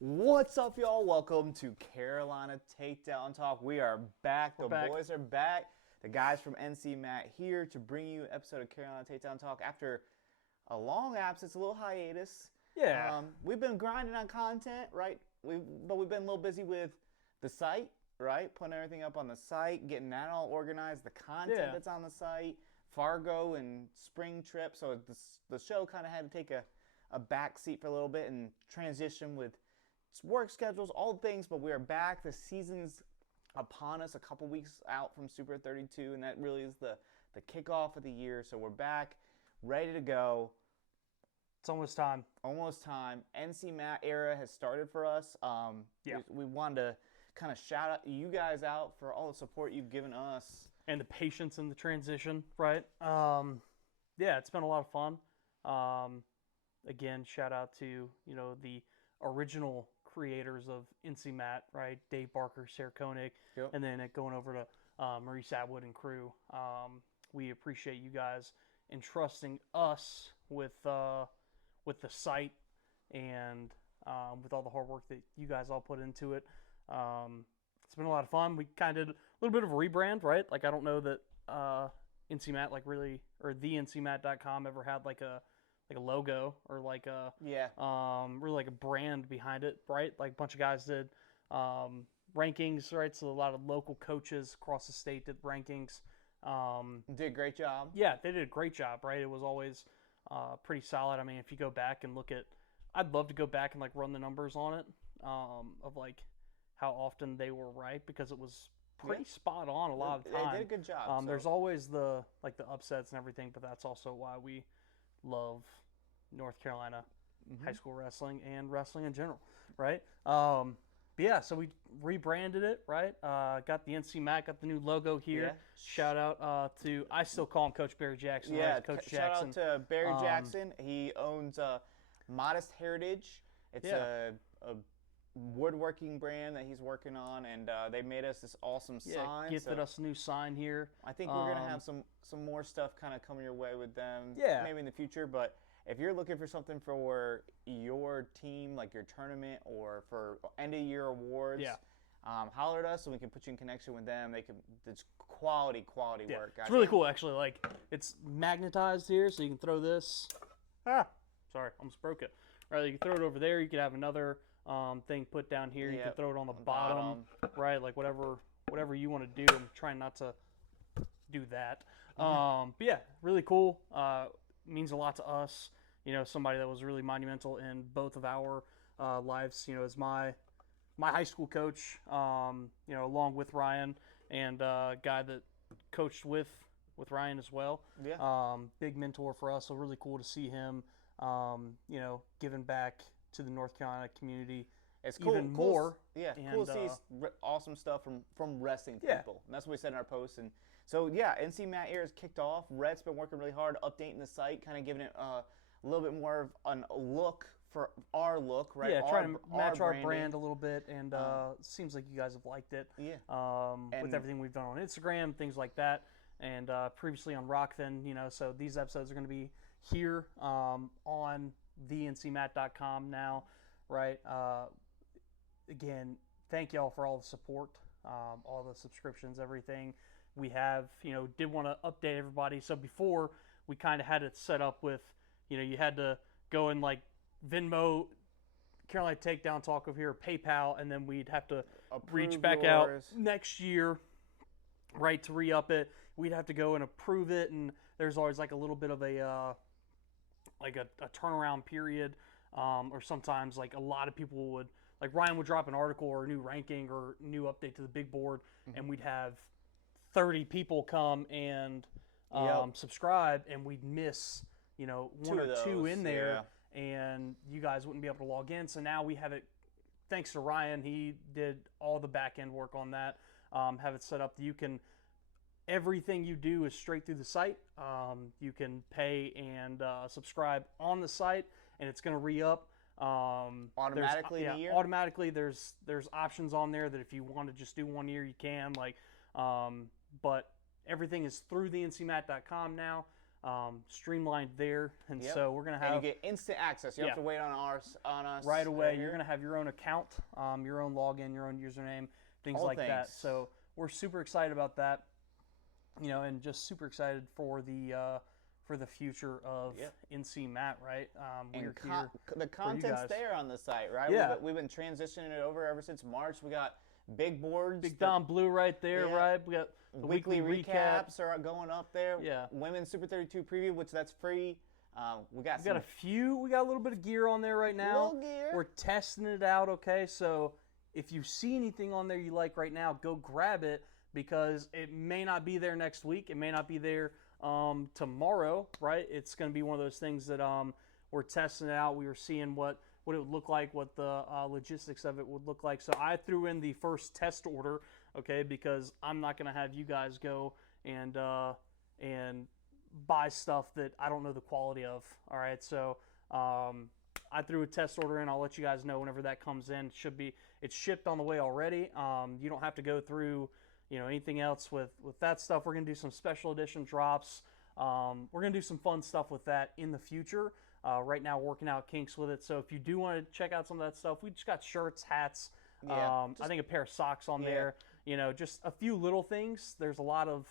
What's up, y'all? Welcome to Carolina Takedown Talk. We are back. The back. boys are back. The guys from NC Matt here to bring you an episode of Carolina Takedown Talk after a long absence, a little hiatus. Yeah. We've been grinding on content, right? But we've been a little busy with the site, right? Putting everything up on the site, getting that all organized, the content that's on the site, Fargo and spring trip. So the show kind of had to take a back seat for a little bit and transition with work schedules, all things, but we are back. The season's upon us, a couple weeks out from Super 32, and that really is the kickoff of the year. So we're back, ready to go. It's almost time. Almost time. NC Matt era has started for us. We wanted to kind of shout out you guys out for all the support you've given us. And the patience in the transition, right? It's been a lot of fun. Again, shout out to, the original creators of NC Matt, right? Dave Barker, Sarah Koenig, and then going over to Maurice Atwood and crew. We appreciate you guys entrusting us with the site and with all the hard work that you guys all put into it. It's been a lot of fun. We kind of did a little bit of a rebrand, right? Like, I don't know that NC Matt or the NCMatt.com ever had like a logo or like a really like a brand behind it, right? Like a bunch of guys did rankings, right? So a lot of local coaches across the state did rankings. Did a great job. Yeah, they did a great job, right? It was always pretty solid. I mean, if you go back and look at, I'd love to go back and like run the numbers on it of like how often they were right, because it was pretty spot on a lot of the time. They did a good job. There's always the upsets and everything, but that's also why we love North Carolina high school wrestling and wrestling in general, right? So we rebranded it, right? Got the NC Matt, got the new logo here. Yeah. Shout out to, I still call him Coach Barry Jackson. Yeah, right? Coach shout Jackson. out to Barry Jackson. He owns Modest Heritage. It's a woodworking brand that he's working on, and they made us this awesome sign. Gifted us a new sign here. I think we're gonna have some more stuff kind of coming your way with them. Yeah. Maybe in the future, but if you're looking for something for your team, like your tournament or for end of year awards, holler at us and we can put you in connection with them. It's quality work, guys. It's really cool, actually. Like, it's magnetized here, so you can throw this. Sorry, almost broke it. Right, you can throw it over there. You could have another thing put down here. You can throw it on the bottom, right? Like whatever you want to do. I'm trying not to do that. But yeah, really cool. Means a lot to us. Somebody that was really monumental in both of our lives. As my high school coach. Along with Ryan, and a guy that coached with Ryan as well. Yeah. Big mentor for us. So really cool to see him. Giving back to the North Carolina community. It's cool, even more. Yeah, and, cool to see awesome stuff from wrestling people. And that's what we said in our post. And so, NC Matt era has kicked off. Rhett's been working really hard, updating the site, kind of giving it a little bit more of a look for our look, right? Yeah, trying to match our brand a little bit, and seems like you guys have liked it. Yeah. With everything we've done on Instagram, things like that, and previously on Rockfin, so these episodes are going to be here on thencmatt.com now, right? Again, thank y'all for all the support, all the subscriptions, everything we have. Did want to update everybody. So before, we kind of had it set up with, you had to go and like Venmo, Carolina Takedown Talk over here, PayPal, and then we'd have to reach back out next year, right, to re-up it. We'd have to go and approve it, and there's always like a little bit of a turnaround period, or sometimes like a lot of people would, like Ryan would drop an article or a new ranking or new update to the big board, and we'd have 30 people come and subscribe, and we'd miss one or two in there, and you guys wouldn't be able to log in. So now we have it, thanks to Ryan. He did all the back end work on that. Have it set up that you can, everything you do is straight through the site. You can pay and subscribe on the site, and it's going to re-up. Automatically in a year? Automatically, there's options on there that if you want to just do 1 year, you can. But everything is through thencmatt.com now. streamlined there, and Yep. so we're gonna And have you get instant access. You don't have to wait on us right away. here. You're gonna have your own account, your own login, your own username, things All like that. things. So we're super excited about that, and just super excited for the future of Yep. NC Matt. Right, And we're here. the content's guys. there on the site, right? Yeah. We've been transitioning it over ever since March. We got big boards. Big Dom Blue right there, Yeah. right? We got the weekly recap. recaps are going up there. Yeah. Women's Super 32 preview, which that's free. We got We got a little bit of gear on there right now. Little gear. We're testing it out, okay? So if you see anything on there you like right now, go grab it because it may not be there next week. It may not be there tomorrow, right? It's going to be one of those things that we're testing it out. We were seeing what it would look like, what the logistics of it would look like. So I threw in the first test order, okay, because I'm not going to have you guys go and buy stuff that I don't know the quality of. All right, so I threw a test order in. I'll let you guys know whenever that comes in. It's shipped on the way already. You don't have to go through anything else with that stuff. We're gonna do some special edition drops. We're gonna do some fun stuff with that in the future. Right now, working out kinks with it. So if you do want to check out some of that stuff, we just got shirts, hats. I think a pair of socks on there. Just a few little things. There's a lot of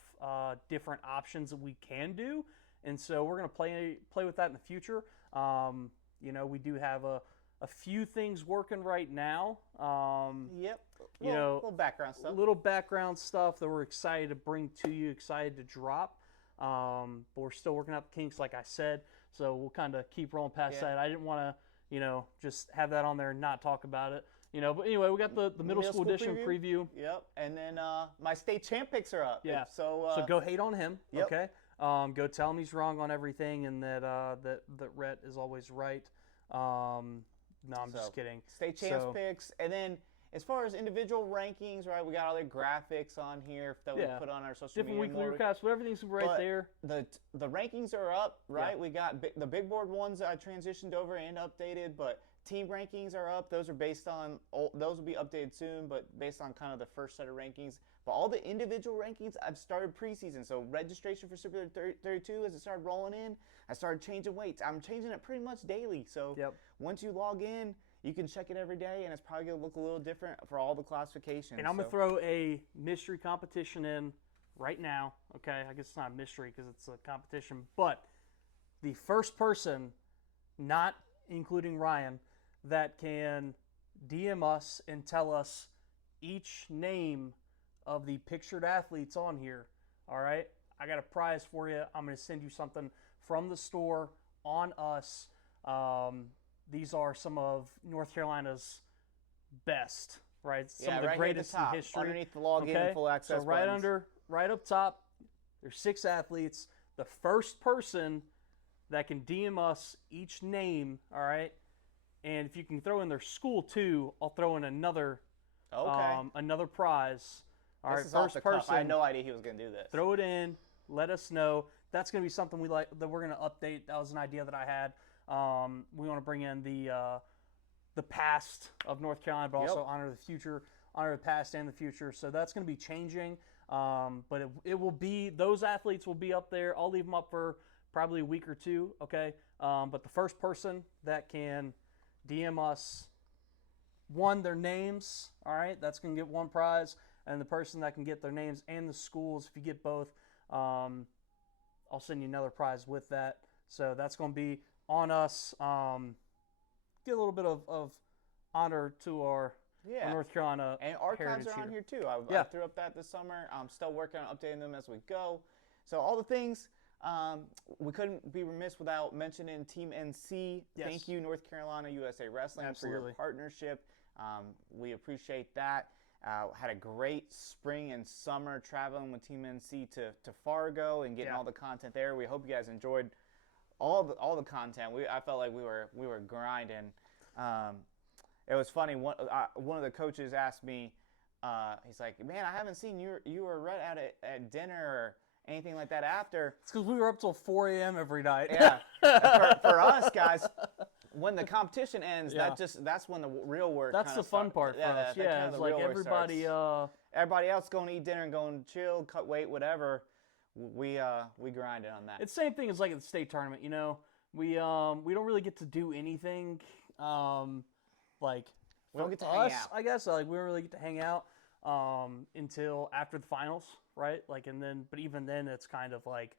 different options that we can do, and so we're gonna play with that in the future. We do have a few things working right now. Yep. Little background stuff. Little background stuff that we're excited to bring to you, excited to drop. But we're still working out the kinks, like I said. So we'll kind of keep rolling past that. I didn't want to, just have that on there and not talk about it. But anyway, we got the middle school edition preview. Yep. And then my state champ picks are up. Yeah. So go hate on him. Yep. Okay. Go tell him he's wrong on everything and that Rhett is always right. No, I'm just kidding. State champs picks, and then as far as individual rankings, right? We got all the graphics on here that we put on our social different media. Different weekly recaps, but everything's right there. The rankings are up, right? Yeah. We got the big board ones I transitioned over and updated, but team rankings are up. Those are based on those will be updated soon, but based on kind of the first set of rankings. But all the individual rankings, I've started preseason. So registration for Super 32, as it started rolling in, I started changing weights. I'm changing it pretty much daily. So once you log in, you can check it every day, and it's probably going to look a little different for all the classifications. And I'm going to throw a mystery competition in right now. Okay, I guess it's not a mystery because it's a competition. But the first person, not including Ryan, that can DM us and tell us each name of the pictured athletes on here, all right? I got a prize for you. I'm going to send you something from the store on us. These are some of North Carolina's best, right? Some of the greatest in history. Underneath the login and full access So right buttons. right up top, there's 6 athletes. The first person that can DM us each name, all right? And if you can throw in their school too, I'll throw in another prize. All right, this is off first the cuff. person. I had no idea he was going to do this. Throw it in. Let us know. That's going to be something we like that we're going to update. That was an idea that I had. We want to bring in the past of North Carolina, but also honor the future, honor the past and the future. So that's going to be changing. But it will be, those athletes will be up there. I'll leave them up for probably a week or two. Okay. But the first person that can DM us their names, all right, that's going to get one prize. And the person that can get their names and the schools, if you get both, I'll send you another prize with that. So that's going to be on us. Get a little bit of honor to our North Carolina and archives are on here too. I threw up that this summer. I'm still working on updating them as we go. So all the things, we couldn't be remiss without mentioning Team NC. Yes. Thank you, North Carolina USA Wrestling, for your partnership. We appreciate that. Had a great spring and summer traveling with Team NC to Fargo and getting all the content there. We hope you guys enjoyed all the content. I felt like we were grinding. It was funny. One of the coaches asked me, he's like, "Man, I haven't seen you or Rhett at dinner or anything like that after." It's because we were up till 4 a.m. every night. Yeah. for us guys, when the competition ends, that's when the real work. That's the fun part for us. Yeah, it's like everybody else going to eat dinner and going to chill, cut weight, whatever. we grinded on that. It's the same thing as like at the state tournament. You know, we don't really get to do anything. Like We don't get to for hang us, out. I guess. Like we don't really get to hang out until after the finals, right? Like, and then, but even then, it's kind of like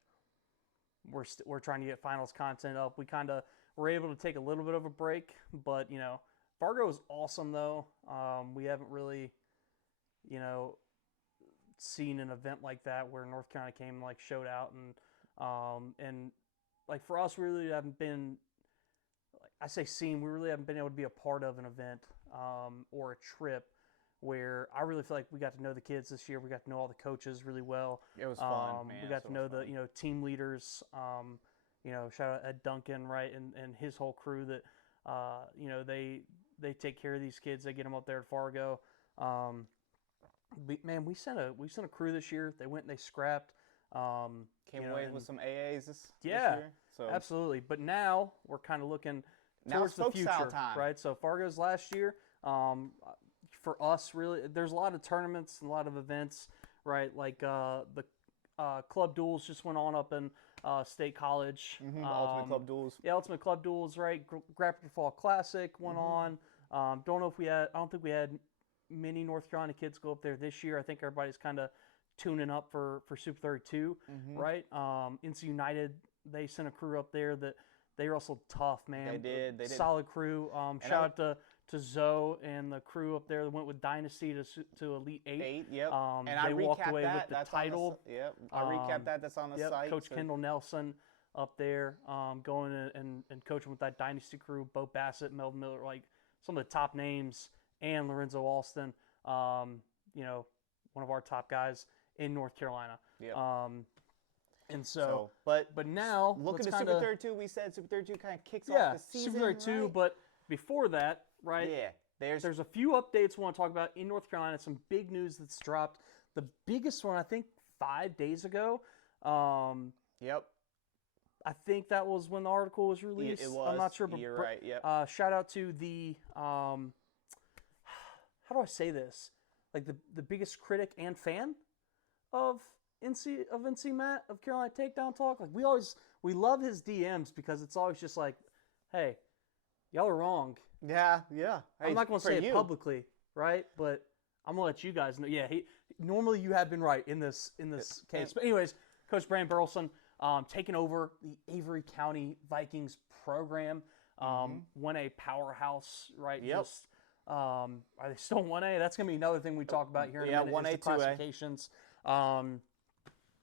we're trying to get finals content up. We kind of were able to take a little bit of a break, but you know, Fargo is awesome though. We haven't really, you know, seen an event like that where North Carolina came and like showed out and like for us, we really haven't been. I say seen. We really haven't been able to be a part of an event or a trip where I really feel like we got to know the kids this year. We got to know all the coaches really well. It was fun, man. We got So to know fun. the team leaders. You know, shout out Ed Duncan, right, and his whole crew that you know they take care of these kids. They get them up there at Fargo. Man, we sent a crew this year. They went and they scrapped. Came you know, away and- with some AAs this Yeah, year. So Absolutely. But now we're kind of looking Now towards it's the folk future, style time. right? So Fargo's last year. For us, really, there's a lot of tournaments and a lot of events, right? Like the club duels just went on up in State College. the Ultimate Club Duels. Yeah, Ultimate Club Duels, right? Graphic Fall Classic went on. Don't know if we had. I don't think we had many North Carolina kids go up there this year. I think everybody's kind of tuning up for Super 32, right? NC United, they sent a crew up there that they wrestled tough, man. They did. They did. Solid crew. Shout out to Zoe and the crew up there that went with Dynasty to Elite 8. Yep. And and I they walked recapped away that. with the That's title. Yep. I recapped that. That's on the Yep, site. Coach so- Kendall Nelson up there, going and coaching with that Dynasty crew, Bo Bassett, Melvin Miller, like some of the top names, and Lorenzo Alston, you know, one of our top guys in North Carolina. Yep. And so, but now looking let's at Super kinda- 32, we said Super 32 kind of kicks yeah, off the season. Super 32, right? but before that, right? Yeah. There's a few updates we want to talk about in North Carolina. Some big news that's dropped. The biggest one, I think, 5 days ago. Yep. I think that was when the article was released. It was. I'm not sure, but You're right. Yep. shout out to the how do I say this? Like the biggest critic and fan of NC Matt of Carolina Takedown Talk. Like we love his DMs because it's always just like, hey, y'all are wrong. Yeah. Yeah. I'm not going to say it publicly, right? But I'm gonna let you guys know. Yeah, normally you have been right in this case. But anyways, Coach Brandon Burleson taking over the Avery County Vikings program. Won a powerhouse, right? Yep. Are they still 1A? That's gonna be another thing we talk about here in a minute. 1A, is the 2A. classifications.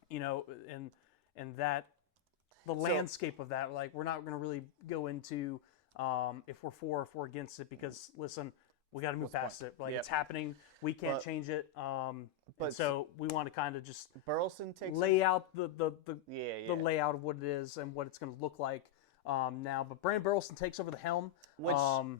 You know, and that the landscape of that. Like, we're not gonna really go into if we're for or if we're against it, because listen, we got to move past it. Like, it's happening. We can't change it. But so we want to kind of just Burleson takes lay out the yeah. layout of what it is and what it's going to look like now. But Brandon Burleson takes over the helm. Which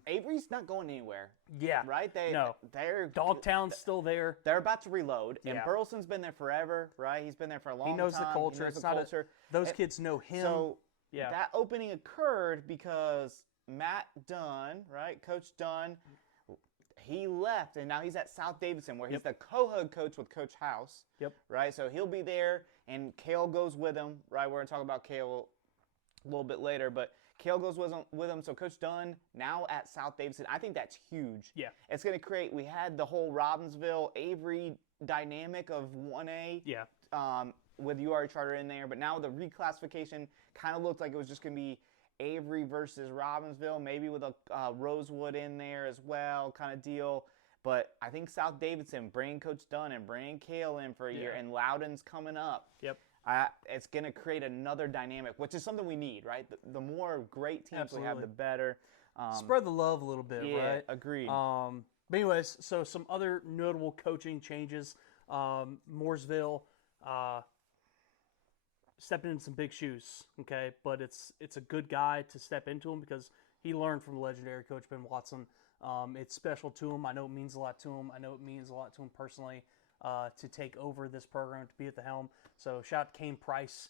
Avery's not going anywhere. Yeah. Right? They're Dogtown's still there. They're about to reload, and Yeah. Burleson's been there forever, right? He's been there for a long time. He knows the culture. He knows It's the not culture. those kids know him. So yeah. that opening occurred because Matt Dunn, right? Coach Dunn, he left, and now he's at South Davidson, where he's the co-head coach with Coach House. Yep. Right? So he'll be there, and Kale goes with him, right? We're going to talk about Kale a little bit later, but Kale goes with him. So Coach Dunn now at South Davidson. I think that's huge. Yeah. It's going to create, we had the whole Robbinsville, Avery dynamic of 1A. Yeah. With UR Charter in there, but now the reclassification kind of looked like it was just going to be Avery versus Robbinsville, maybe with a Rosewood in there as well, kind of deal. But I think South Davidson, bringing Coach Dunn and bringing Kale in for a year, and Loudon's coming up. Yep. It's going to create another dynamic, which is something we need, right? The more great teams we have, Absolutely. the better. Spread the love a little bit, Yeah, right? agreed. But anyways, so some other notable coaching changes. Mooresville stepping in some big shoes, okay? But it's a good guy to step into him because he learned from the legendary Coach Ben Watson. It's special to him. I know it means a lot to him. I know it means a lot to him personally to take over this program, to be at the helm. So shout out to Kane Price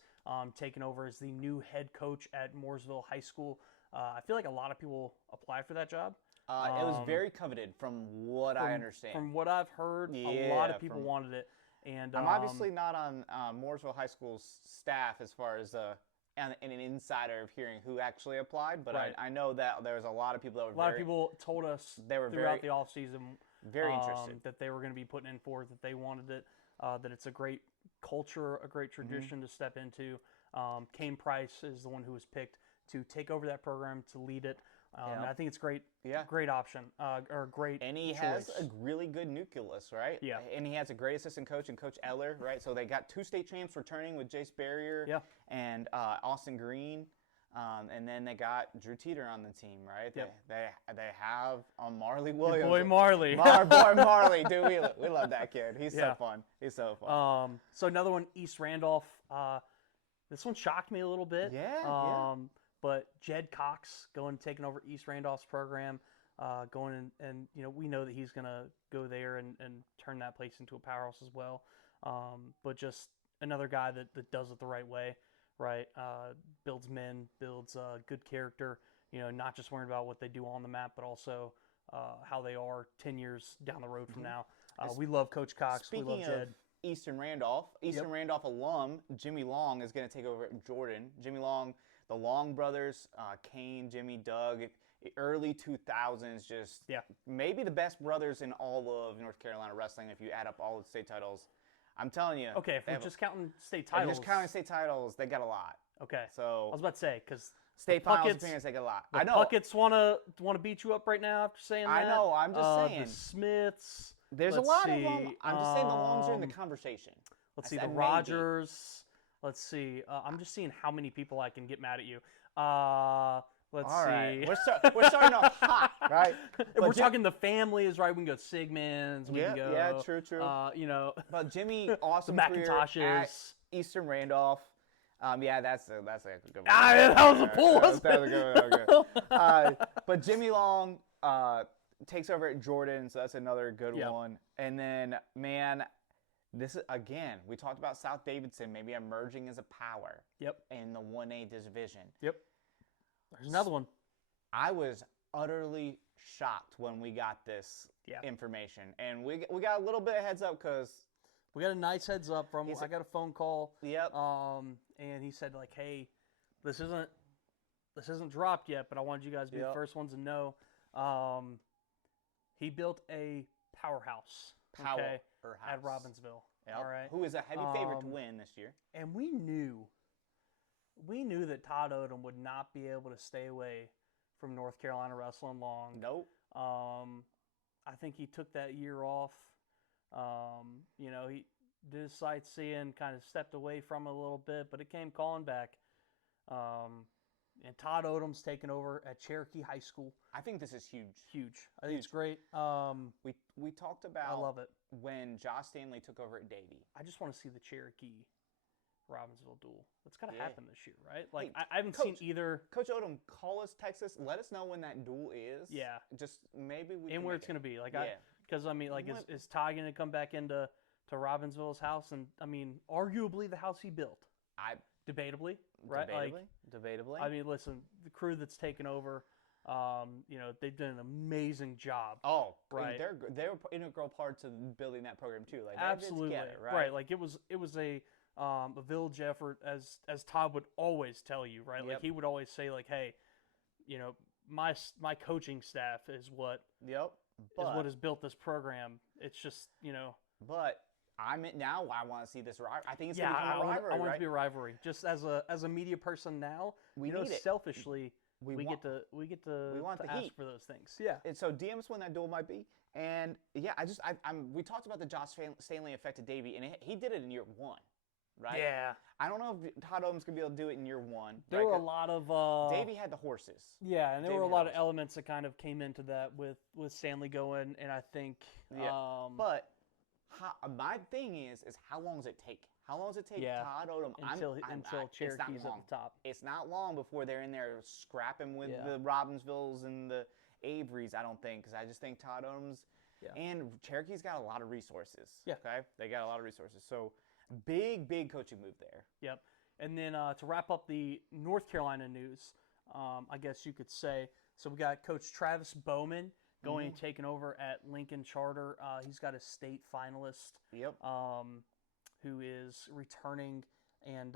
taking over as the new head coach at Mooresville High School. I feel like a lot of people apply for that job. It was very coveted from what I understand. From what I've heard, a lot of people wanted it. And I'm obviously not on Mooresville High School's staff as far as an insider of hearing who actually applied, but Right. I know that there was a lot of people that were a lot of people told us they were throughout very- the off season very interested. that they were going to be putting in for it, that they wanted it, that it's a great culture, a great tradition to step into. Kane Price is the one who was picked to take over that program, to lead it. And I think it's great. Yeah. Great option, or great And he choice. has a really good nucleus, right? Yeah. And he has a great assistant coach and Coach Eller, right? So they got 2 state champs returning with Jace Barrier Yeah. and Austin Green. And then they got Drew Teeter on the team, right? Yep. They have Marley Your Williams. boy Marley. Boy Marley, dude, we love that kid. He's Yeah. so fun. He's so fun. So another one, East Randolph. This one shocked me a little bit. Yeah. But Jed Cox taking over East Randolph's program, going and we know that he's gonna go there and turn that place into a powerhouse as well. But just another guy that does it the right way, right? Builds men, builds good character. Not just worrying about what they do on the map, but also how they are 10 years down the road from now. We love Coach Cox. We love Speaking Jed. of Eastern Randolph alum Jimmy Long is going to take over at Jordan. Jimmy Long, the Long brothers, Kane, Jimmy, Doug, early 2000s, just maybe the best brothers in all of North Carolina wrestling if you add up all the state titles. I'm telling you. Okay, if we're just counting state if you're titles. just counting state titles, they got a lot. Okay. So I was about to say, because state finals appearance, they got a lot. I know. Pucketts want to beat you up right now after saying that. I know. I'm just saying. The Smiths. There's a lot of them. I'm just saying the Longs are in the conversation. Let's see, the Rogers. Let's see. I'm just seeing how many people I can get mad at you. Let's All see. right. We're starting off hot, right? If we're talking the families, right? We can go Sigmunds. We can go. Yeah, true. But Jimmy, awesome career at Eastern Randolph. That's a good one. That was a pull. That was a good one. But Jimmy Long takes over at Jordan, so that's another good one. And then, man, this is, again, we talked about South Davidson maybe emerging as a power. Yep. In the 1A division. Yep. There's another one. I was utterly shocked when we got this information, and we got a little bit of heads up because we got a nice heads up from. I got a phone call. Yep. And he said like, "Hey, this isn't dropped yet, but I wanted you guys to be the first ones to know." He built a powerhouse. At Robbinsville. Yep. All right. Who is a heavy favorite to win this year? And we knew that Todd Odom would not be able to stay away from North Carolina wrestling long. Nope. I think he took that year off. He did his sightseeing, kind of stepped away from it a little bit, but it came calling back. And Todd Odom's taken over at Cherokee High School. I think this is huge. Huge. I think it's great. We talked about I love it. When Josh Stanley took over at Davie. I just want to see the Cherokee Robbinsville duel. That's got to happen this year, right? Like, Hey, I haven't seen either. Coach Odom, call us, text us, let us know when that duel is. Yeah. Just maybe we and where it's going to be. Like, because, I mean, like, is Todd going to come back into Robbinsville's house? And, I mean, arguably the house he built. Debatably, right? Debatably. I mean, listen, the crew that's taken over, they've done an amazing job. Oh, right. They're integral parts of building that program too. Like absolutely, together, right? Like it was a village effort, as Todd would always tell you, right? Like he would always say, like, hey, my coaching staff is what has built this program. It's just But I want to see this rivalry. I think it's going to become a rivalry. I want it to be a rivalry. Just as a media person now, we need it. Selfishly, we get to ask heat for those things. Yeah. And so DM us when that duel might be. And we talked about the Josh Stanley effect at Davie, and he did it in year 1, right? Yeah. I don't know if Todd Odom's going to be able to do it in year 1. There were a lot of Davie had the horses. Yeah, and there were a lot of elements that kind of came into that with Stanley going, and I think but my thing is how long does it take? How long does it take Todd Odom until Cherokee's at the top? It's not long before they're in there scrapping with the Robbinsvilles and the Averys, I don't think, because I just think Todd Odom's and Cherokee's got a lot of resources. Yeah. Okay? They got a lot of resources. So big coaching move there. Yep. And then to wrap up the North Carolina news, I guess you could say, so we got Coach Travis Bowman taking over at Lincoln Charter. He's got a state finalist. Yep. who is returning. And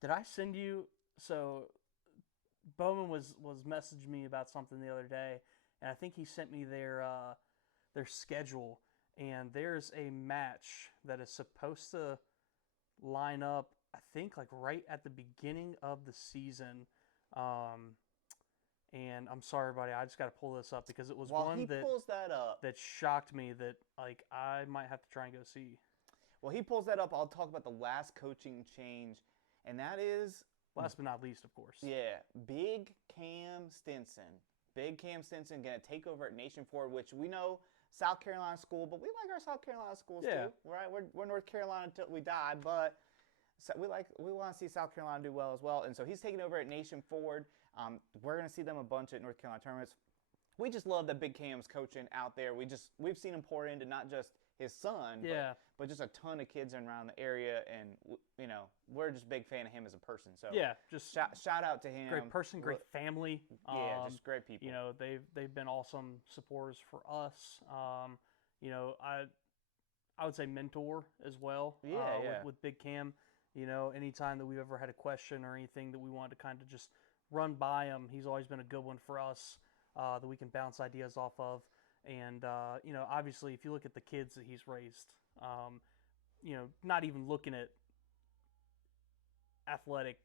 did I send you? So Bowman was messaging me about something the other day, and I think he sent me their schedule. And there's a match that is supposed to line up, I think, like right at the beginning of the season. And I'm sorry, buddy, I just got to pull this up because it was one that pulls that up. that shocked me that like I might have to try and go see. Well, he pulls that up. I'll talk about the last coaching change, and that is Last but not least, of course. yeah, Big Cam Stinson. Big Cam Stinson going to take over at Nation Ford, which we know South Carolina school, but we like our South Carolina schools too, right? We're North Carolina until we die, but so we want to see South Carolina do well as well. And so he's taking over at Nation Ford. We're going to see them a bunch at North Carolina tournaments. We just love that Big Cam's coaching out there. We've seen him pour into not just his son, but just a ton of kids around the area, and we're just a big fan of him as a person. So just shout out to him. Great person, great family. Just great people. They've been awesome supporters for us. I would say mentor as well. With Big Cam. Anytime that we've ever had a question or anything that we wanted to kind of just run by him, he's always been a good one for us that we can bounce ideas off of. And, obviously, if you look at the kids that he's raised, not even looking at athletic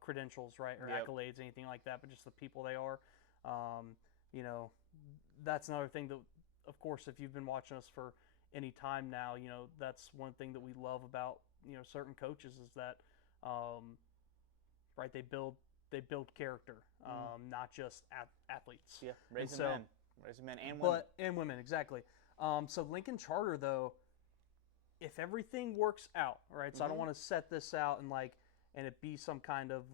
credentials, right, or accolades, anything like that, but just the people they are, that's another thing that, of course, if you've been watching us for any time now, that's one thing that we love about, certain coaches is that, right, they build character, not just athletes. Yeah, raising men and women. And women, exactly. So Lincoln Charter, though, if everything works out, right? So I don't want to set this out and it be some kind of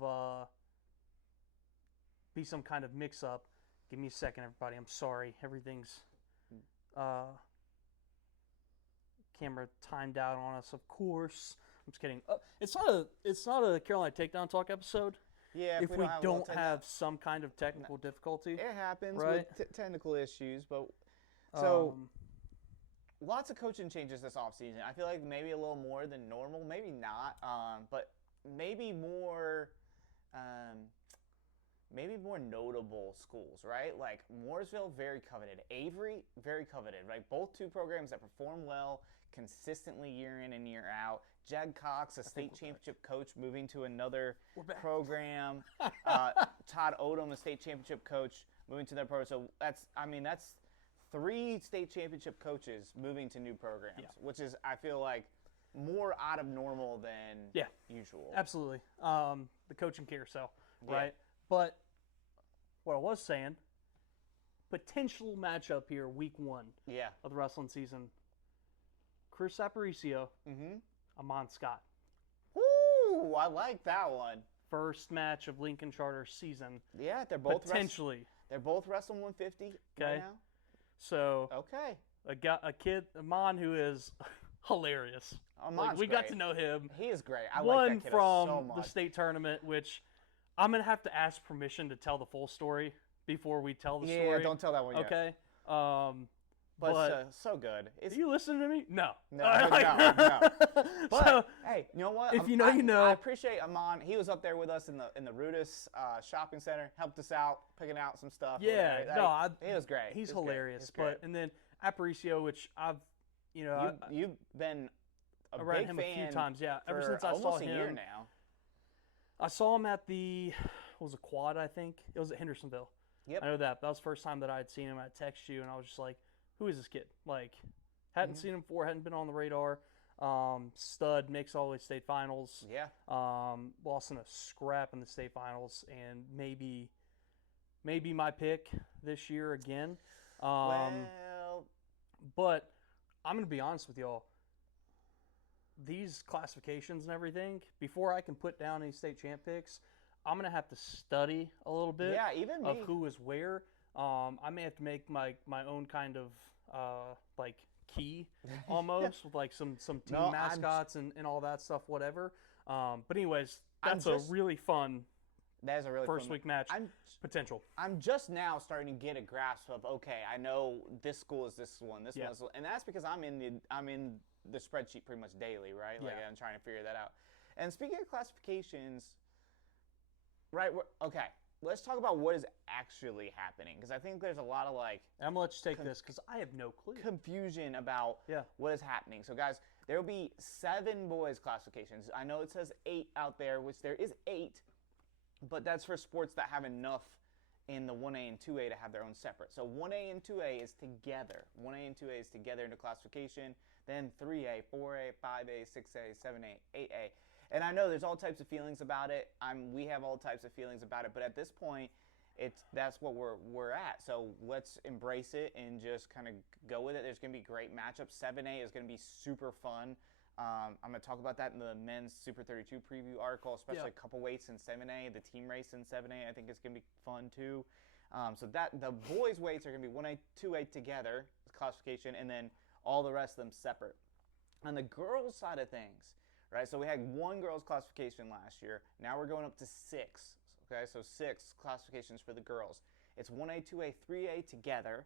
mix-up. Give me a second, everybody. I'm sorry. Everything's camera timed out on us, of course. I'm just kidding. It's not a Carolina Takedown Talk episode. Yeah, if we don't have some kind of technical difficulty. It happens right? with technical issues, but so lots of coaching changes this offseason. I feel like maybe a little more than normal, maybe not, but maybe more notable schools, right? Like Mooresville, very coveted. Avery, very coveted. Right, both two programs that perform well consistently year in and year out. Jed Cox, a state championship coach, moving to another program. Todd Odom, a state championship coach, moving to their program. So that's 3 state championship coaches moving to new programs, which is, I feel like, more out of normal than usual. Absolutely. The coaching carousel, right? But what I was saying, potential matchup here, week 1 of the wrestling season. Chris Aparicio, Amon Scott. Ooh, I like that one. First match of Lincoln Charter season. Yeah, they're both potentially. They're both wrestling 150 right now. So a kid, Amon, who is hilarious. We got to know him. He is great. I like that kid from so much. The state tournament, which I'm gonna have to ask permission to tell the full story before we tell the story. Yeah, don't tell that one yet. Okay. But so good. Are you listening to me? No. No. But hey, you know what? If you know, you know. I appreciate Amon. He was up there with us in the Rudis shopping center, helped us out, picking out some stuff. Yeah, he was great. He's hilarious. And then Aparicio, which I've, you've been around big him fan a few times. Yeah, ever for since I saw almost him. a year now. I saw him at the quad, I think. It was at Hendersonville. Yep. I know that. That was the first time that I had seen him. I text you, and I was just like, who is this kid? Hadn't seen him before, hadn't been on the radar. Stud, makes all the state finals. Yeah. Lost in a scrap in the state finals, and maybe my pick this year again. But I'm going to be honest with y'all. These classifications and everything, before I can put down any state champ picks, I'm going to have to study a little bit even of me. who is where. I may have to make my own kind of key almost with some team mascots and all that stuff, whatever. But anyways, that's a really fun That is a really first fun week match I'm potential. I'm just now starting to get a grasp of, okay, I know this school is this one, this Yeah. one, and that's because I'm in the spreadsheet pretty much daily, right? Like Yeah. I'm trying to figure that out. And speaking of classifications, right? Okay, let's talk about what is actually happening, because I think there's a lot of like And I'm gonna let you take this because I have no clue. confusion about Yeah. what is happening. So guys, there will be 7 boys classifications. I know it says 8 out there, which there is 8, but that's for sports that have enough in the 1A and 2A to have their own separate. So 1A and 2A is together. 1A and 2A is together into classification. Then 3A, 4A, 5A, 6A, 7A, 8A. And I know there's all types of feelings about it. We have all types of feelings about it, but at this point, that's what we're at. So let's embrace it and just kind of go with it. There's going to be great matchups. 7A is going to be super fun. I'm going to talk about that in the men's Super 32 preview article, especially a couple weights in 7A. The team race in 7A, I think is going to be fun too. So that the boys' weights are going to be 1A, 2A together, classification, and then all the rest of them separate. On the girls' side of things, right? So we had 1 girls' classification last year. Now we're going up to 6. Okay, so 6 classifications for the girls. It's 1A, 2A, 3A together.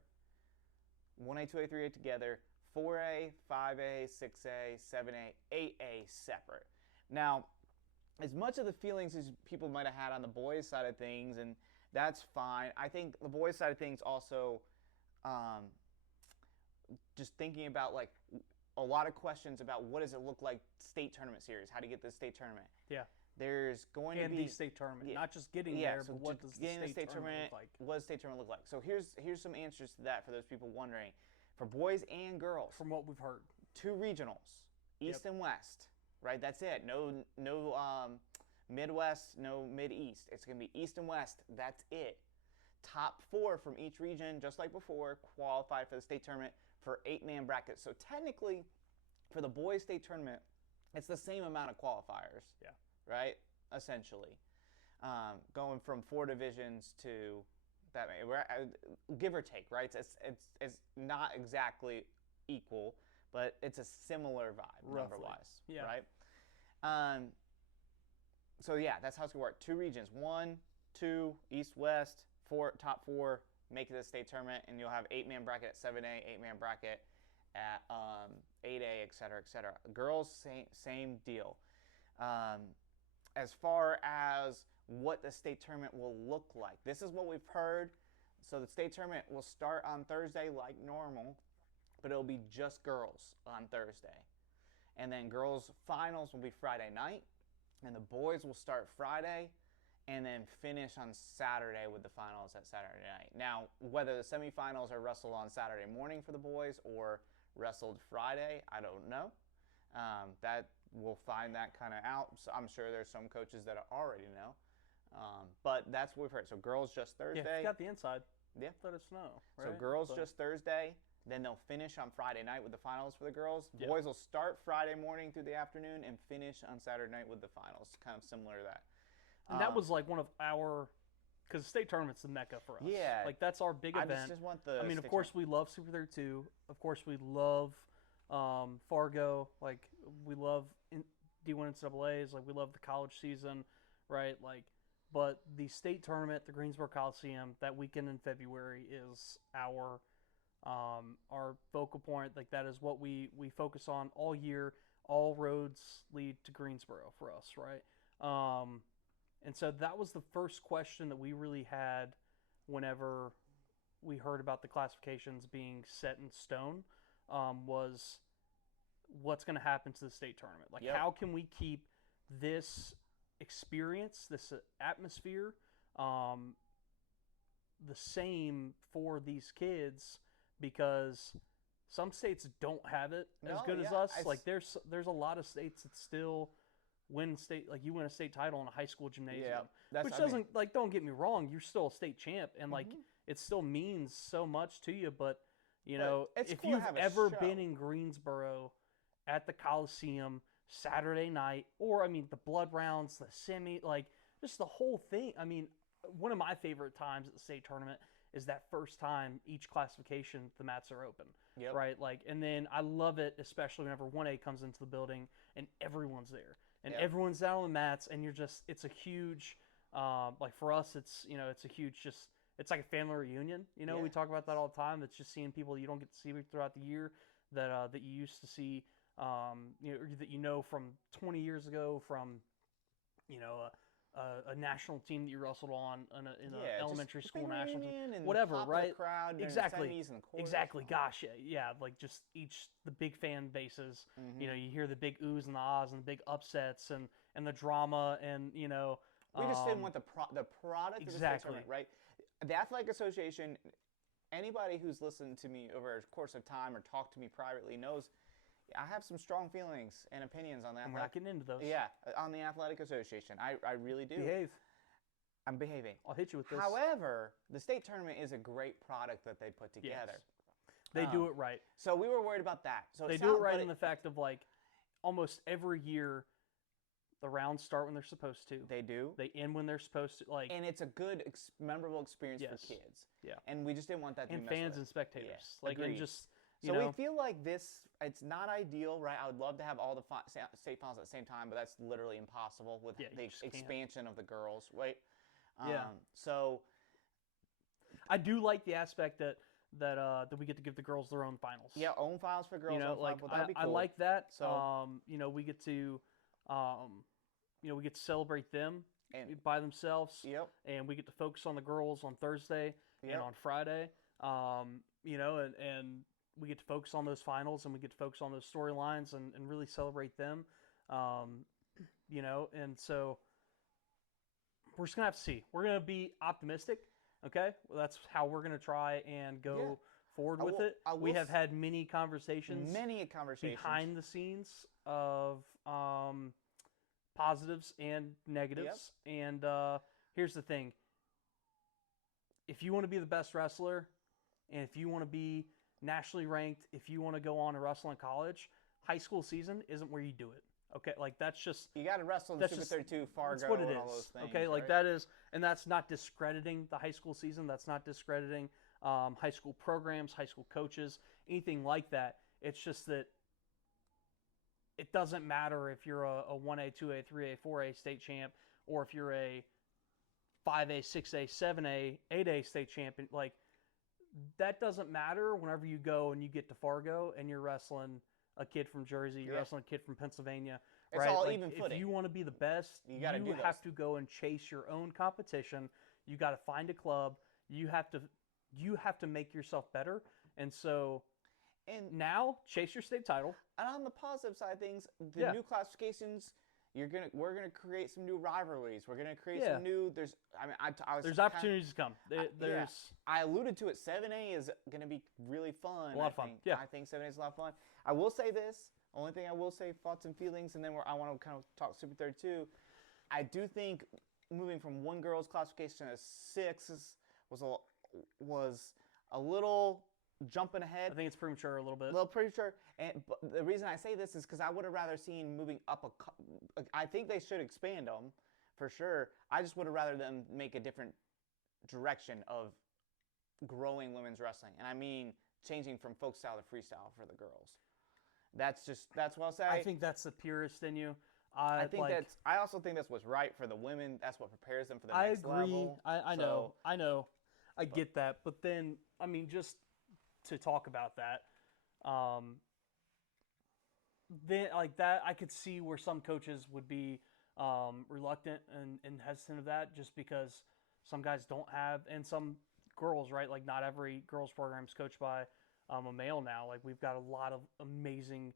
1A, 2A, 3A together. 4A, 5A, 6A, 7A, 8A separate. Now, as much of the feelings as people might have had on the boys' side of things, and that's fine. I think the boys' side of things also, just thinking about like a lot of questions about what does it look like state tournament series, how to get this state tournament. Yeah. There's going And to be the state tournament, yeah, not just getting yeah, there, so but what just does the getting state tournament look like? What does state tournament look like? So here's some answers to that for those people wondering. For boys and girls, From what we've heard. 2 regionals, East and West, right? That's it. No Midwest, no Mid-East. It's going to be East and West. That's it. Top 4 from each region, just like before, qualify for the state tournament for 8-man brackets. So technically, for the boys' state tournament, it's the same amount of qualifiers. Yeah. Right? Essentially. Going from 4 divisions to that, give or take, right? It's not exactly equal, but it's a similar vibe, number-wise. Yeah. Right? So yeah, that's how it's gonna work. 2 regions, 1, 2, East, West, 4, top 4 make it to the state tournament, and you'll have 8-man bracket at 7A, 8-man bracket at 8A, et cetera, et cetera. Girls, same deal. As far as what the state tournament will look like, this is what we've heard. So the state tournament will start on Thursday like normal, but it'll be just girls on Thursday. And then girls' finals will be Friday night, and the boys will start Friday, and then finish on Saturday with the finals at Saturday night. Now, whether the semifinals are wrestled on Saturday morning for the boys or wrestled Friday, I don't know. That we'll find that kind of out. So I'm sure there's some coaches that already know. But that's what we've heard. So girls just Thursday. Yeah, if you got the inside. Yeah. Let us know. So right? girls just Thursday. Then they'll finish on Friday night with the finals for the girls. Yeah. Boys will start Friday morning through the afternoon and finish on Saturday night with the finals. Kind of similar to that. And that was like one of our, because the state tournament's the mecca for us. Yeah. Like that's our big event. I just want the. I mean, of state course, we love Super 32. Of course, we love Fargo. Like, we love D1 NCAAs. Like, we love the college season, right? Like, but the state tournament, the Greensboro Coliseum, that weekend in February is our focal point. Like, that is what we focus on all year. All roads lead to Greensboro for us, right? And so that was the first question that we really had whenever we heard about the classifications being set in stone, was what's going to happen to the state tournament. Like, Yep. how can we keep this experience, this atmosphere, the same for these kids, because some states don't have it as No, good as yeah, us. Like, there's a lot of states that still win you win a state title in a high school gymnasium. Yeah, Which doesn't, like, don't get me wrong, you're still a state champ, and like Mhm. it still means so much to you. But you know, it's if cool to you've have a ever show. been in Greensboro at the Coliseum Saturday night, or I mean the blood rounds, the semi, like just the whole thing. I mean, one of my favorite times at the state tournament is that first time each classification the mats are open. Yep. Right? Like, and then I love it, especially whenever 1A comes into the building and everyone's there. And Yep. everyone's down on the mats, and it's a huge Like for us, it's it's a huge it's like a family reunion. We Yeah. talk about that all the time. It's just seeing people you don't get to see throughout the year that you used to see, that from 20 years ago, from a national team that you wrestled on in an Yeah, elementary just school family national team, reunion and whatever, pop the right? crowd during Exactly. the semis and the quarters. Exactly. Gosh, yeah, like just the big fan bases. Mhm. You hear the big oohs and the ahs and the big upsets and the drama and We just didn't want the product of the state exactly. tournament, right? The Athletic Association, anybody who's listened to me over a course of time or talked to me privately knows I have some strong feelings and opinions on that. And we're not getting into those. Yeah, on the Athletic Association. I really do. Behave. I'm behaving. I'll hit you with this. However, the state tournament is a great product that they put together. Yes. They do it right. So we were worried about that. So they do it right in the fact of like almost every year the rounds start when they're supposed to. They do. They end when they're supposed to. Like, and it's a good, memorable experience yes. for kids. Yeah. And we just didn't want that to and be messed fans with. and spectators. Yeah. Like, Agreed. and just so we feel like this. It's not ideal, right? I would love to have all the state finals at the same time, but that's literally impossible with the expansion of the girls, right? So I do like the aspect that we get to give the girls their own finals. Yeah, own finals for girls. Like well, that'd be cool. I like that. So we get to we get to celebrate them by themselves. Yep. And we get to focus on the girls on Thursday and on Friday. And we get to focus on those finals and we get to focus on those storylines and really celebrate them. And so we're just going to have to see. We're going to be optimistic, okay? Well, that's how we're going to try and go forward with it. We have had many conversations behind the scenes of positives and negatives. And here's the thing. If you want to be the best wrestler and if you want to be nationally ranked, if you want to go on to wrestle in college, high school season isn't where you do it. Okay, like that's just you got to wrestle in Super 32, Fargo, that's what it and is. all those things. Okay, like that is, and that's not discrediting the high school season. That's not discrediting high school programs, high school coaches, anything like that. It's just that it doesn't matter if you're a 1A, 2A, 3A, 4A state champ, or if you're a 5A, 6A, 7A, 8A state champion. Like that doesn't matter whenever you go and you get to Fargo and you're wrestling a kid from Jersey, you're wrestling a kid from Pennsylvania. It's right? all like, even footing. If you want to be the best, you have to go and chase your own competition. You got to find a club. You have to make yourself better. And so now chase your state title. And on the positive side of things, the new classifications, we're gonna create some new rivalries. We're gonna create some new. There's opportunities to come. I alluded to it. 7A is gonna be really fun. A lot of fun. Yeah, I think 7A is a lot of fun. I will say this. Only thing I will say, thoughts and feelings, and then I want to kind of talk Super 32. I do think moving from one girls classification to 6 was a little jumping ahead. I think it's premature a little bit. A little premature. But the reason I say this is because I would have rather seen moving up I think they should expand them, for sure. I just would have rather them make a different direction of growing women's wrestling. And I mean changing from folk style to freestyle for the girls. That's what I'll say. I think that's the purest in you. I also think that's what's right for the women. That's what prepares them for the next level. I know. I get that. But then, I mean, just to talk about that, then like that, I could see where some coaches would be reluctant and hesitant of that, just because some guys don't have, and some girls, right? Like not every girls program is coached by a male now. Like we've got a lot of amazing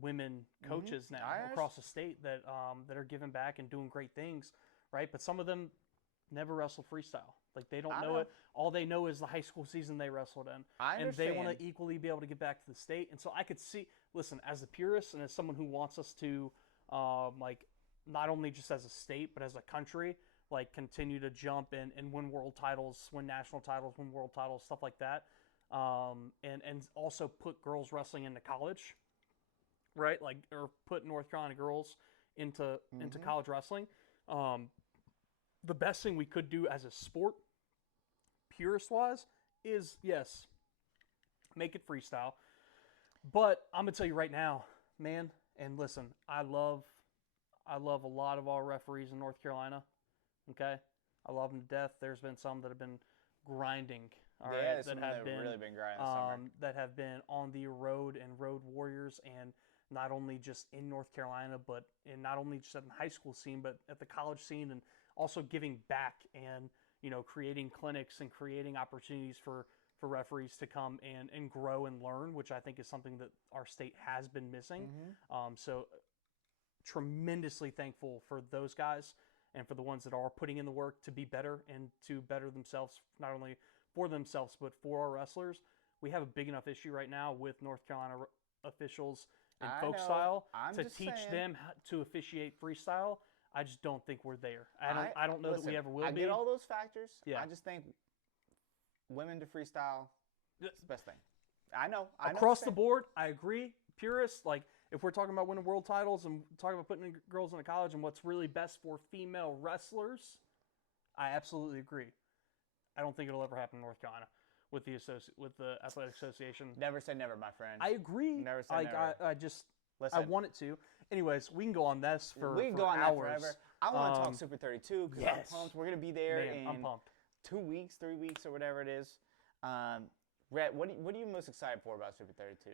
women coaches now across the state that are giving back and doing great things, right? But some of them never wrestled freestyle. Like they don't know it. All they know is the high school season they wrestled in. And they want to equally be able to get back to the state. And so I could see, listen, as a purist and as someone who wants us to like not only just as a state but as a country, like continue to jump and win world titles, win national titles, win world titles, stuff like that. And also put girls wrestling into college, right? Like, or put North Carolina girls into college wrestling. The best thing we could do as a sport, purist wise, is yes, make it freestyle. But I'm gonna tell you right now, man, and listen, I love a lot of our referees in North Carolina. Okay, I love them to death. There's been some that have been grinding. All right, yeah, some that have really been grinding this summer. That have been on the road and road warriors, and not only just in North Carolina, but in not only just at the high school scene, but at the college scene, and also giving back and creating clinics and creating opportunities for referees to come and grow and learn, which I think is something that our state has been missing. So tremendously thankful for those guys and for the ones that are putting in the work to be better and to better themselves, not only for themselves, but for our wrestlers. We have a big enough issue right now with North Carolina officials and folk style to teach them how to officiate freestyle. I just don't think we're there. I don't know that we ever will be. I get all those factors. Yeah. I just think women to freestyle is the best thing. I know. Across the board, I agree. Purists, like, if we're talking about winning world titles and talking about putting girls in a college and what's really best for female wrestlers, I absolutely agree. I don't think it'll ever happen in North Carolina with the athletic association. Never say never, my friend. I agree. Never say never. I just Listen, I want it to. Anyways, we can go on this for we can go on hours. That forever. I want to talk Super 32 because I'm pumped. We're gonna be there in I'm pumped. 2 weeks, 3 weeks, or whatever it is. Rhett, what are you most excited for about Super 32?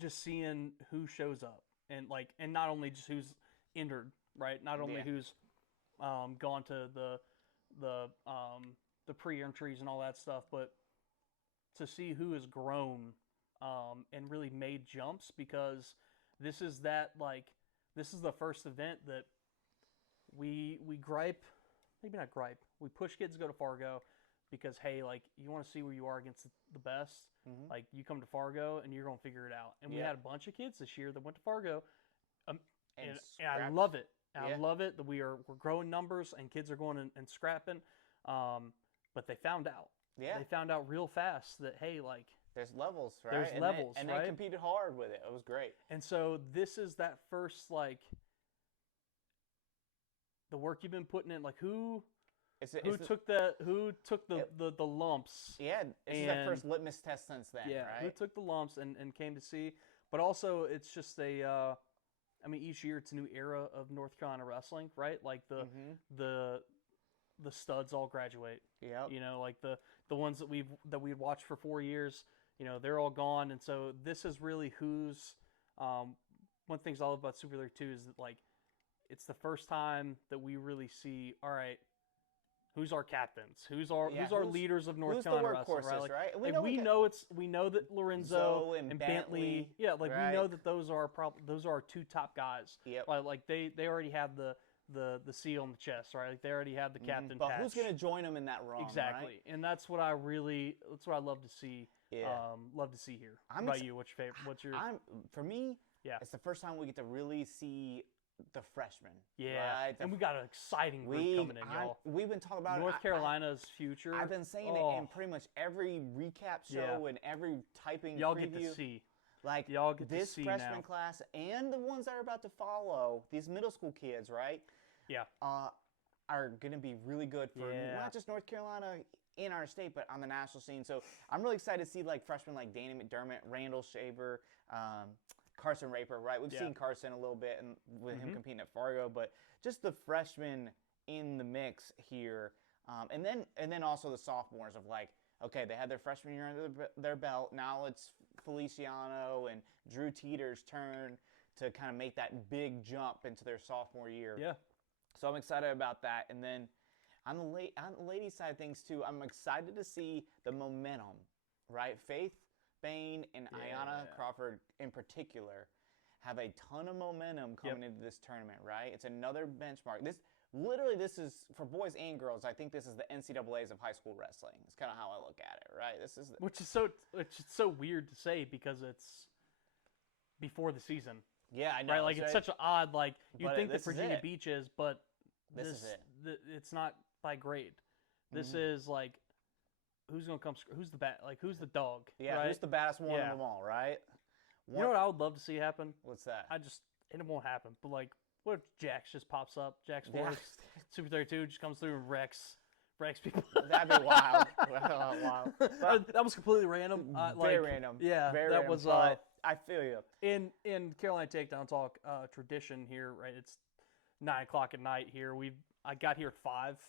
Just seeing who shows up and not only just who's entered, right? Not only who's gone to the pre-entries and all that stuff, but to see who has grown and really made jumps, because this is the first event that we gripe, maybe not gripe, we push kids to go to Fargo because, hey, like, you want to see where you are against the best. Like, you come to Fargo and you're going to figure it out. And we had a bunch of kids this year that went to Fargo, and I love it. I love it that we're growing numbers and kids are going and scrapping. But they found out. Yeah. They found out real fast that, hey, like, there's levels, right? There's levels, and right? they competed hard with it. It was great. And so this is that first, like, the work you've been putting in, like, who took the lumps? Yeah, this is that first litmus test since then, right? Who took the lumps and came to see? But also, it's just each year it's a new era of North Carolina wrestling, right? Like the studs all graduate. Yep. Like the ones that we'd watched for 4 years, they're all gone. And so this is really who's one thing I love about Super 32 is that, like, it's the first time that we really see, all right, who's our captains? Who's our leaders of North Carolina wrestling? Right? Like, we know that Lorenzo and Bentley. Yeah, like, right. We know that those are our two top guys. Yep. Like they already have the seal on the chest, right? Like, they already have the captain but patch. who's going to join them in that run? Exactly. Right? And that's what I love to see. Yeah. Love to see here. How about you? What's your favorite? For me, it's the first time we get to really see the freshmen. Yeah, right? And we got an exciting group coming in, y'all. We've been talking about North Carolina's future. I've been saying it in pretty much every recap show and every typing y'all preview. Get to see. Like, y'all get this to see freshman now. class and the ones that are about to follow, these middle school kids, right? Yeah. Are going to be really good for not just North Carolina in our state, but on the national scene. So I'm really excited to see, like, freshmen like Danny McDermott, Randall Shaver, Carson Raper, right? We've seen Carson a little bit and with him competing at Fargo, but just the freshmen in the mix here. And then also the sophomores of, like, okay, they had their freshman year under their belt. Now it's Feliciano and Drew Teeter's turn to kind of make that big jump into their sophomore year. Yeah. So I'm excited about that. And then on the ladies' side of things too, I'm excited to see the momentum, right? Faith Bain and Ayanna Crawford in particular have a ton of momentum coming into this tournament, right? It's another benchmark. This is for boys and girls. I think this is the NCAA's of high school wrestling. It's kind of how I look at it, right? Which is so weird to say because it's before the season. Yeah, I know. Right, like, it's such an odd, like, you'd think that Virginia it. Beach is, but this is it. It's not by grade. This is, like, who's gonna come? Who's who's the dog? Yeah, right? Who's the baddest one of them all, right? You know what I would love to see happen? What's that? And it won't happen, but, like, what if Jax just pops up? Jax Forrest, Super 32 just comes through and wrecks people. That'd be wild. Wow. That was completely random. Very random. Yeah, very that random. was. But I feel you. In Carolina Takedown Talk tradition here, right? It's 9 o'clock at night here. I got here at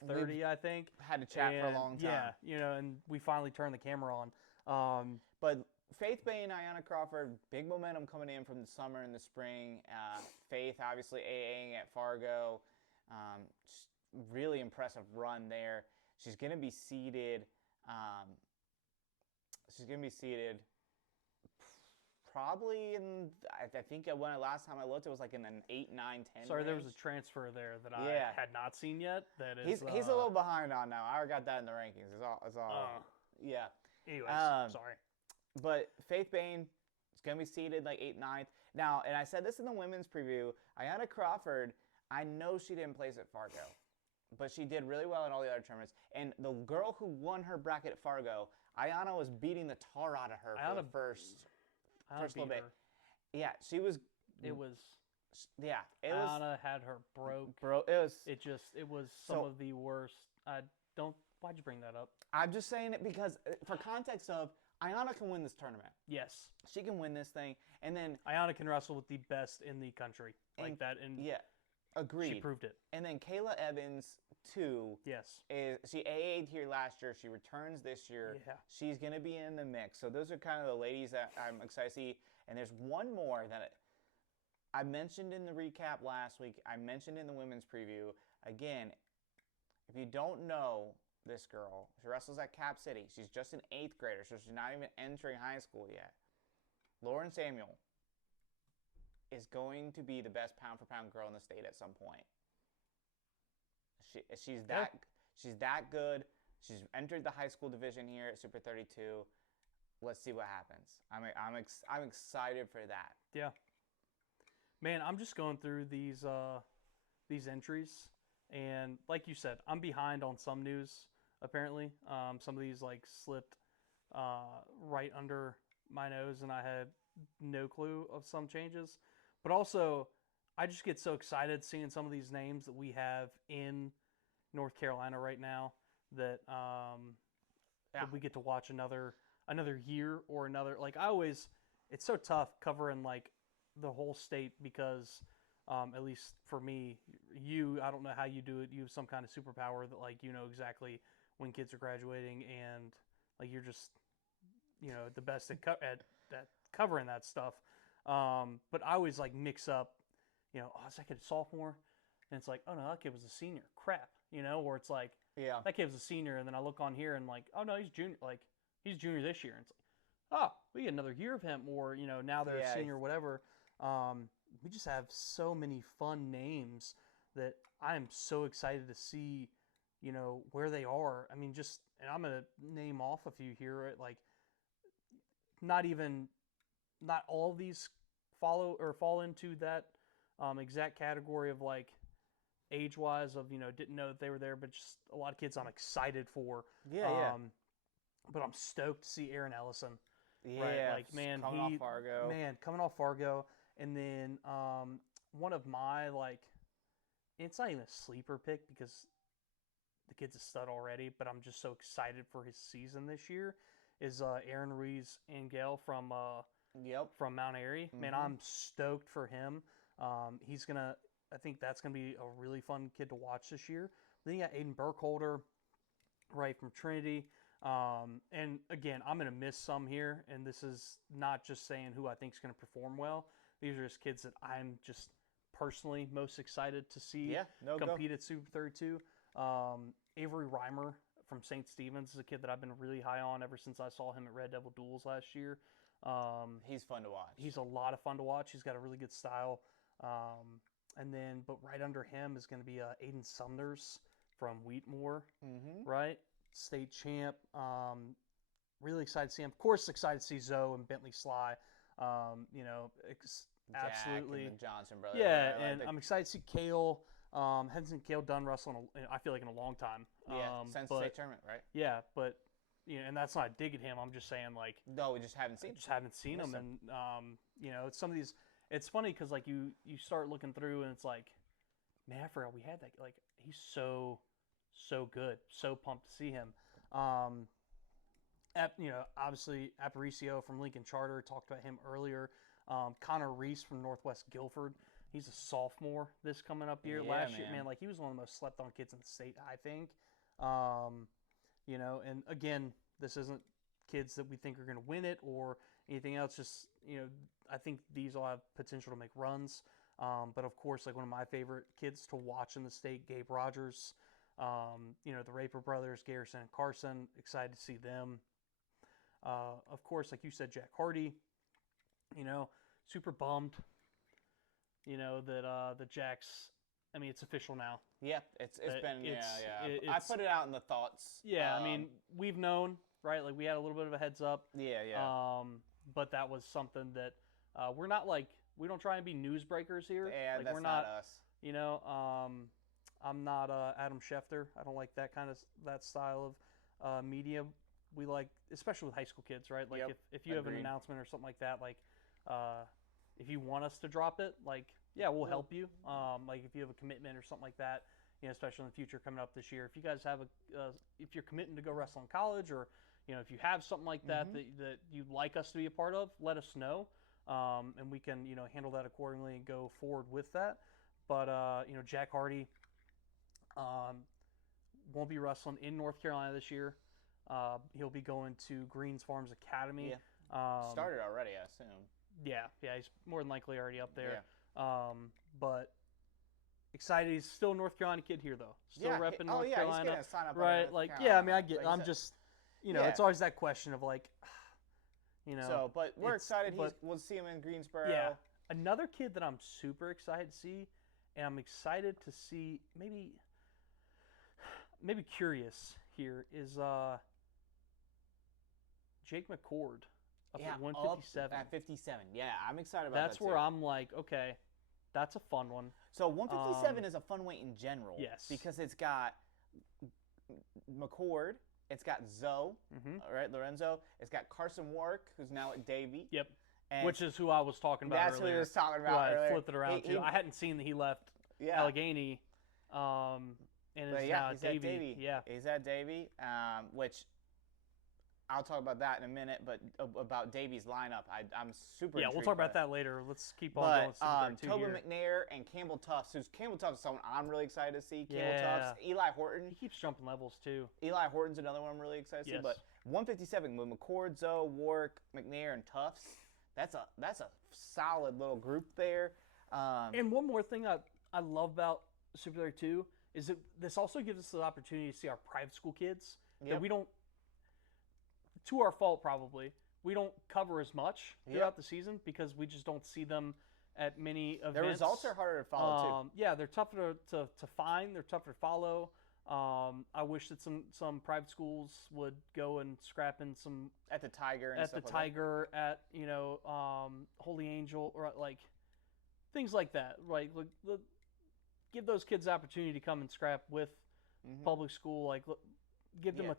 5:30, I think. Had to chat for a long time. Yeah, and we finally turned the camera on. But Faith Bain, Ayanna Crawford, big momentum coming in from the summer and the spring. Faith obviously AAing at Fargo. Really impressive run there. She's going to be seeded. Probably in, I think last time I looked, it was like in an 8, 9, 10 Sorry, range. there was a transfer there that I had not seen yet. That is, he's a little behind on now. I already got that in the rankings. It's all yeah. Anyways, sorry. But Faith Bain is going to be seeded like 8th, 9th. Now, and I said this in the women's preview, Ayanna Crawford, I know she didn't place at Fargo, but she did really well in all the other tournaments. And the girl who won her bracket at Fargo, Ayanna was beating the tar out of her for the first little bit. Yeah, she was. It was. Yeah, Ayanna had her broke. It was some of the worst. Why'd you bring that up? I'm just saying it because, for context of, Ayanna can win this tournament. Yes. She can win this thing. And then Ayanna can wrestle with the best in the country. Like that. And yeah, agreed. She proved it. And then Kayla Evans, too. Yes. She AA'd here last year. She returns this year. Yeah. She's going to be in the mix. So those are kind of the ladies that I'm excited to see. And there's one more that I mentioned in the recap last week. I mentioned in the women's preview. Again, if you don't know this girl, she wrestles at Cap City. She's just an 8th grader, so she's not even entering high school yet. Lauren Samuel is going to be the best pound-for-pound girl in the state at some point. She's that good. She's entered the high school division here at Super 32. Let's see what happens. I'm excited for that. Yeah. Man, I'm just going through these entries, and like you said, I'm behind on some news. Apparently, some of these like slipped right under my nose, and I had no clue of some changes. But also, I just get so excited seeing some of these names that we have in North Carolina right now that that we get to watch another year or another. Like it's so tough covering like the whole state because at least for me, I don't know how you do it. You have some kind of superpower that like you know exactly when kids are graduating and like you're just the best at covering that stuff. But I always like mix up, is that kid a sophomore? And it's like, oh no, that kid was a senior. Crap, or it's like, that kid was a senior, and then I look on here and like, oh no, he's junior. Like he's junior this year, and it's like, oh, we get another year of him, or now they're a senior, or whatever. We just have so many fun names that I'm so excited to see, where they are. I mean, and I'm gonna name off a few here, right? Like, not all of these fall into that exact category of like age-wise of didn't know that they were there, but just a lot of kids I'm excited for. But I'm stoked to see Aaron Ellison. Yeah, right? Like coming off Fargo, and then one of my like, it's not even a sleeper pick because the kid's a stud already, but I'm just so excited for his season this year. Is Aaron Ruiz-Angel from Mount Airy. Man, I'm stoked for him. I think that's gonna be a really fun kid to watch this year. Then you got Aiden Burkholder, right, from Trinity. And again, I'm gonna miss some here, and this is not just saying who I think is gonna perform well. These are just kids that I'm just personally most excited to see compete at Super 32. Avery Reimer from St. Stephen's is a kid that I've been really high on ever since I saw him at Red Devil Duels last year. He's fun to watch. He's a lot of fun to watch. He's got a really good style. But right under him is going to be Aiden Sumners from Wheatmore, right? State champ. Really excited to see him. Of course, excited to see Zoe and Bentley Sly. Absolutely. Jack and the Johnson brothers. Yeah, and I'm excited to see Kale. Haven't seen Kale Dunn wrestle I feel like in a long time. Since state tournament, right? Yeah, but and that's not a dig at him. I'm just saying like no, we just haven't seen. Him, and some of these. It's funny because like you start looking through and it's like, man, I forgot we had that. Like he's so good, so pumped to see him. Obviously Aparicio from Lincoln Charter, talked about him earlier. Connor Reese from Northwest Guilford. He's a sophomore this coming up year. Yeah, Last year, man. like he was one of the most slept on kids in the state, I think. And again, this isn't kids that we think are going to win it or anything else. Just, I think these all have potential to make runs. But of course, like one of my favorite kids to watch in the state, Gabe Rogers. The Raper brothers, Garrison and Carson. Excited to see them. Of course, like you said, Jack Hardy. Super bummed. That Jack's. I mean, it's official now. Yeah, it's been it's- I put it out in the thoughts. Yeah, I mean, we've known, right? Like we had a little bit of a heads up. Yeah. But that was something that we're not like we don't try and be newsbreakers here. Yeah, like, that's we're not us. I'm not Adam Schefter. I don't like that style of media. We like, especially with high school kids, right? Like if you have an Agreed. announcement or something like that, like if you want us to drop it, like we'll help you. Like if you have a commitment or something like that, especially in the future coming up this year. If you guys have if you're committing to go wrestle in college, or if you have something like that that you'd like us to be a part of, let us know, and we can handle that accordingly and go forward with that. But Jack Hardy won't be wrestling in North Carolina this year. He'll be going to Greens Farms Academy. Yeah. Started already, I assume. Yeah, he's more than likely already up there. Yeah. But excited. He's still a North Carolina kid here, though. Still repping North Carolina. He's gonna sign up right? North Like, Carolina. I mean, I get. Like I'm said. just, it's always that question of like, So, but we're excited. but- We'll see him in Greensboro. Yeah. Another kid that I'm super excited to see, and I'm excited to see maybe curious here is Jake McCord up at 157. At 57. Yeah, I'm excited about That's that where too. I'm like, okay, that's a fun one. So 157 is a fun weight in general. Yes. Because it's got McCord, it's got Zoe, all right, Lorenzo. It's got Carson Warwick, who's now at Davie. Yep. And Which is who I was talking about that's earlier. who he was talking about Right, earlier. flipped it around too. I hadn't seen that he left Allegheny, and But is yeah, now he's at at Davie. Davie. Yeah. He's at Davie, which I'll talk about that in a minute. But about Davie's lineup, I'm super. Yeah, we'll intrigued talk by about that later. Let's keep on But going. Super 32 Tobin here. McNair and Campbell Tufts, Campbell Tufts is someone I'm really excited to see. Campbell Yeah. Tufts, Eli Horton. He keeps jumping levels too. Eli Horton's another one I'm really excited to see. Yes. But 157 with McCord, Zoe, Warwick, McNair, and Tufts. That's a solid little group there. And one more thing I love about Super 32 is that this also gives us the opportunity to see our private school kids that we don't, to our fault probably, we don't cover as much throughout the season because we just don't see them at many events. Their results are harder to follow too. Yeah, they're tougher to find. They're tougher to follow. I wish that some private schools would go and scrap in some At the Tiger and at the stuff like Tiger, at Holy Angel, or like things like that. Right, give those kids the opportunity to come and scrap with public school. Like, give them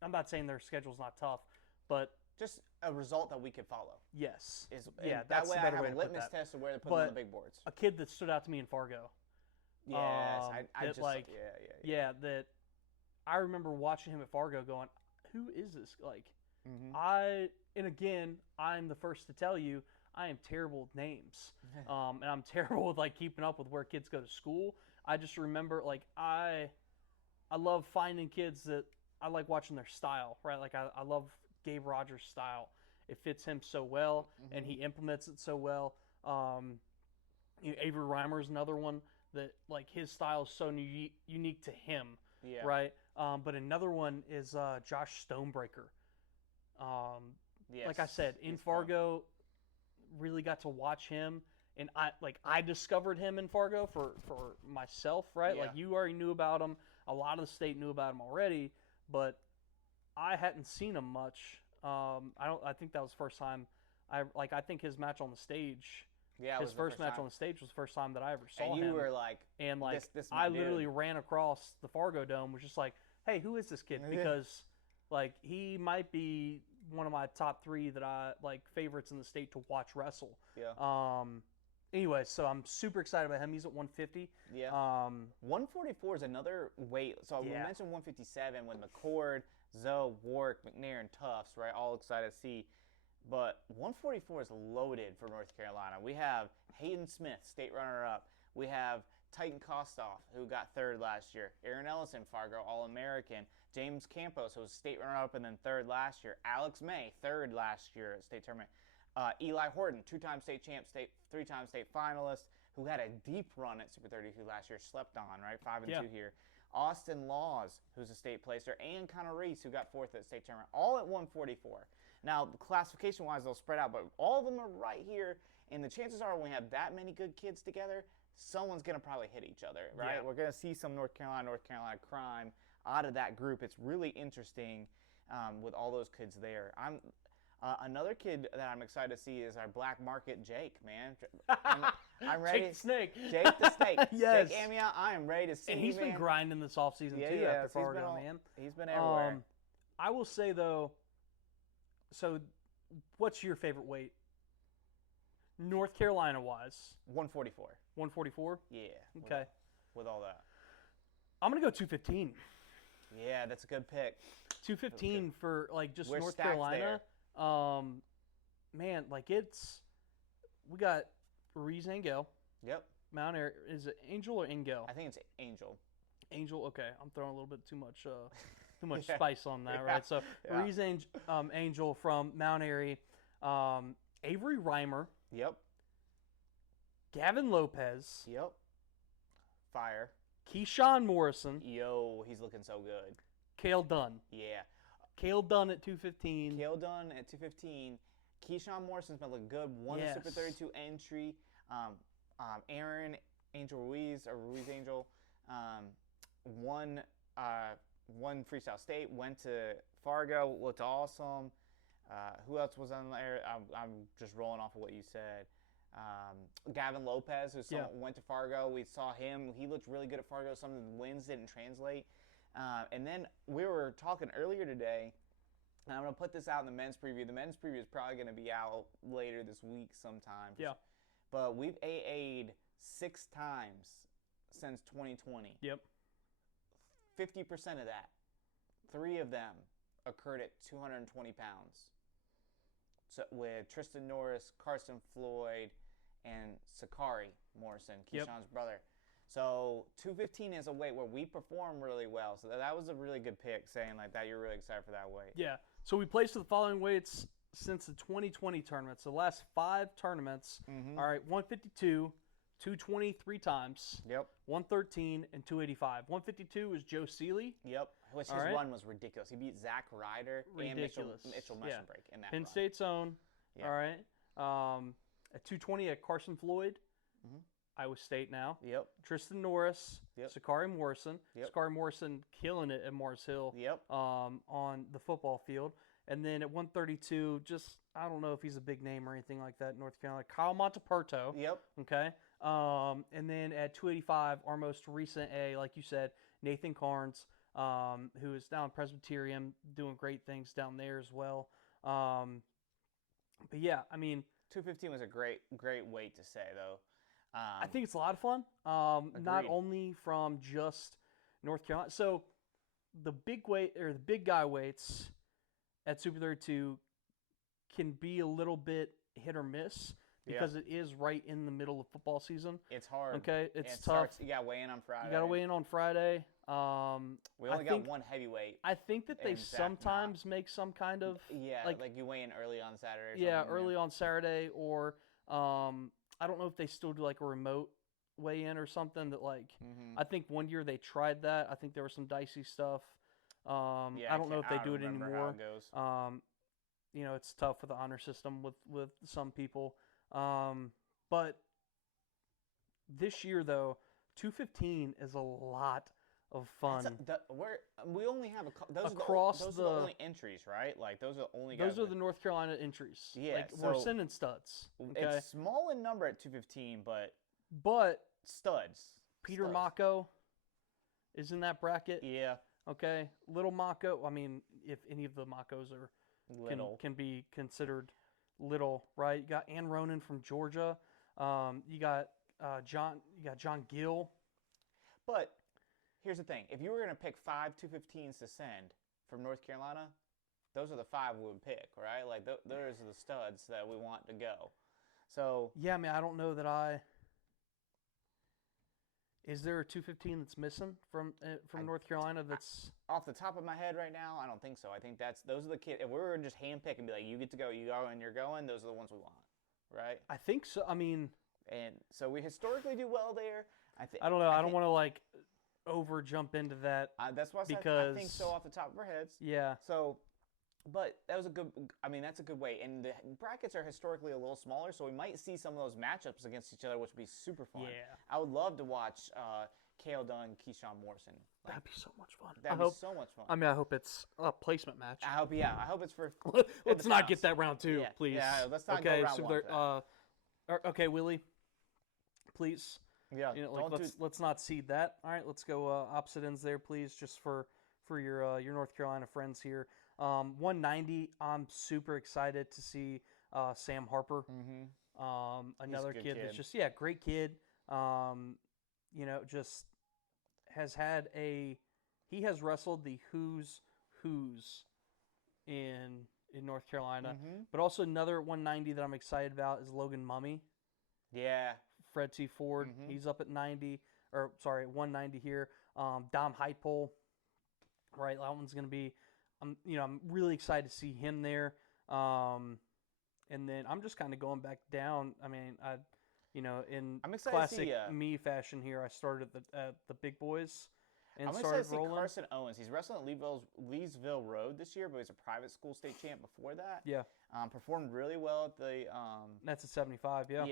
I'm not saying their schedule's not tough, but just a result that we could follow. yes, Yeah, that that's way the I better have way a to put litmus that. test of where to put them on But the big boards. a kid that stood out to me in Fargo. Yes, I that, just like, yeah. Yeah, that I remember watching him at Fargo going, who is this? Like, and again, I'm the first to tell you, I am terrible with names. And I'm terrible with like keeping up with where kids go to school. I just remember like I love finding kids that I like watching their style, right? Like I love Gabe Rogers' style. It fits him so well and he implements it so well. Avery Reimer is another one that like his style is so unique to him, Yeah. right? But another one is Josh Stonebreaker. Yes. Like I said, in He's fun. Fargo, really got to watch him, and I discovered him in Fargo for myself, right? Yeah. Like you already knew about him. A lot of the state knew about him already, but I hadn't seen him much. I think that was the first time. I think his match on the stage. Yeah, it His was the first match time. on the stage was the first time that I ever saw And you him. were like, And like this is I my dude. literally ran across the Fargo Dome, was just like, hey, who is this kid? Yeah. Because like he might be one of my top 3 that I like favorites in the state to watch wrestle. Yeah. Anyway, so I'm super excited about him. He's at 150. Yeah. 144 is another weight. So we Yeah. mentioned 157 with McCord, Zoe, Warwick, McNair, and Tufts, right? All excited to see. But 144 is loaded for North Carolina. We have Hayden Smith, state runner-up. We have Titan Kostoff, who got third last year. Aaron Ellison, Fargo All-American. James Campos, who was state runner-up and then third last year. Alex May, third last year at state tournament. Eli Horton, two-time state champ, three-time state finalist, who had a deep run at Super 32 last year, slept on, right? 5-2 here. Austin Laws, who's a state placer, and Connor Reese, who got fourth at state tournament, all at 144. Now, classification-wise, they'll spread out, but all of them are right here, and the chances are when we have that many good kids together, someone's going to probably hit each other, right? Yeah. We're going to see some North Carolina crime out of that group. It's really interesting with all those kids there. Another kid that I'm excited to see is our black market Jake, man. I'm ready. Jake the Snake. Jake the Snake. Yes. Jake Amia, I am ready to see. And he's been grinding this offseason too after Fargo, man. He's been everywhere. I will say though, so what's your favorite weight? North Carolina wise. 144. 144? Yeah. Okay. With all that. I'm gonna go 215. Yeah, that's a good pick. 215 for like just We're North stacked Carolina. Man, like we got Ruiz Angel. Yep. Mount Airy. Is it Angel or Engel? I think it's Angel. Angel. Okay, I'm throwing a little bit too much Yeah. spice on that, right? So Yeah. Ruiz Angel from Mount Airy, Avery Reimer, Yep. Gavin Lopez, Yep. Fire. Keyshawn Morrison, Yo, he's looking so good. Cale Dunn. Yeah. Cale Dunn at 215. Cale Dunn at 215. Keyshawn Morrison's been looking good. Won the Super 32 entry. Aaron Angel Ruiz, or Ruiz Angel, won Freestyle State, went to Fargo, looked awesome. Who else was on there? I'm just rolling off of what you said. Gavin Lopez, who went to Fargo. We saw him. He looked really good at Fargo. Some of the wins didn't translate. And then we were talking earlier today, and I'm going to put this out in the men's preview. The men's preview is probably going to be out later this week sometime. Yeah. But we've AA'd 6 times since 2020. Yep. 50% of that, 3 of them occurred at 220 pounds. So with Tristan Norris, Carson Floyd, and Sakari Morrison, Keyshawn's brother. So 215 is a weight where we perform really well. So that was a really good pick, saying like that you're really excited for that weight. Yeah. So we placed the following weights since the 2020 tournament. So the last 5 tournaments. Mm-hmm. All right, 152, 220 3 times. Yep. 113 and 285. 152 was Joe Seeley. Yep. Which his run was ridiculous. He beat Zach Ryder and Mitchell Muschenbreak in that Penn run. State's own. Yeah. All right. At 220 at Carson Floyd. Mhm. Iowa State now. Yep. Tristan Norris. Yep. Sakari Morrison. Yep. Sakari Morrison killing it at Mars Hill. Yep. On the football field. And then at 132, just, I don't know if he's a big name or anything like that in North Carolina. Kyle Monteperto. Yep. Okay. And then at 285, our most recent A, like you said, Nathan Carnes, who is down in Presbyterian, doing great things down there as well. But yeah, I mean, 215 was a great weight to say though. I think it's a lot of fun. Not only from just North Carolina. So the big weight or the big guy weights at Super 32 can be a little bit hit or miss because it is right in the middle of football season. It's hard. Okay, it's tough. You got to weigh in on Friday. You got to weigh in on Friday. We only got one heavyweight. I think that they sometimes make some kind of like you weigh in early on Saturday. Or yeah, something, early on Saturday, or I don't know if they still do like a remote weigh in or something. That like I think one year they tried that. I think there was some dicey stuff. I don't know if they do it anymore. How it goes. You know, it's tough with the honor system with some people. But this year though, 215 is a lot of fun. We only have those are the only entries, right? Like those are the only guys. Those are the North Carolina entries. Yeah, like, we're sending studs. Okay? It's small in number at 215, but studs. Peter Mako is in that bracket. Yeah. Okay, little Mako. I mean, if any of the Makos are can be considered little, right? You got Ann Ronan from Georgia. You got John Gill. But here's the thing: if you were going to pick 5 215s to send, from North Carolina, those are the 5 we would pick, right? Like those are the studs that we want to go. So Yeah, I mean, I don't know that I. Is there a 215 that's missing from North Carolina? That's off the top of my head right now, I don't think so. I think those are the kids. If we were just handpick and be like, you get to go, you go, and you're going, those are the ones we want, right? I think so. I mean, And so we historically do well there. I don't know. I don't want to like over jump into that. That's why I said because I think so off the top of our heads. Yeah. So, but that was a good. I mean, that's a good way. And the brackets are historically a little smaller, so we might see some of those matchups against each other, which would be super fun. Yeah. I would love to watch Kale Dunn, Keyshawn Morrison. Like, That'd be so much fun. that'd be so much fun. I mean, I hope it's a placement match. I hope it's for. Let's not get that round 2, Yeah, please. yeah, let's not go okay, round so 1 for that. okay, Willie. Please. Yeah, You know, like let's not seed that. All right, let's go opposite ends there, please, just for your North Carolina friends here. 190. I'm super excited to see Sam Harper. Another He's a good kid that's kid. just great kid. You know, just has had he has wrestled the who's in North Carolina, but also another 190 that I'm excited about is Logan Mummy. Yeah. Fred T. Ford, he's up at 190 here. Dom Heitpole, right? That one's going to be, I'm really excited to see him there. And then I'm just kind of going back down. I mean, in I'm excited to classic see, me fashion here, I started at the big boys and I'm started excited to see rolling. Carson Owens. He's wrestling at Leesville Road this year, but he's a private school state champ before that. Yeah, Performed really well at the. that's at 75. Yeah.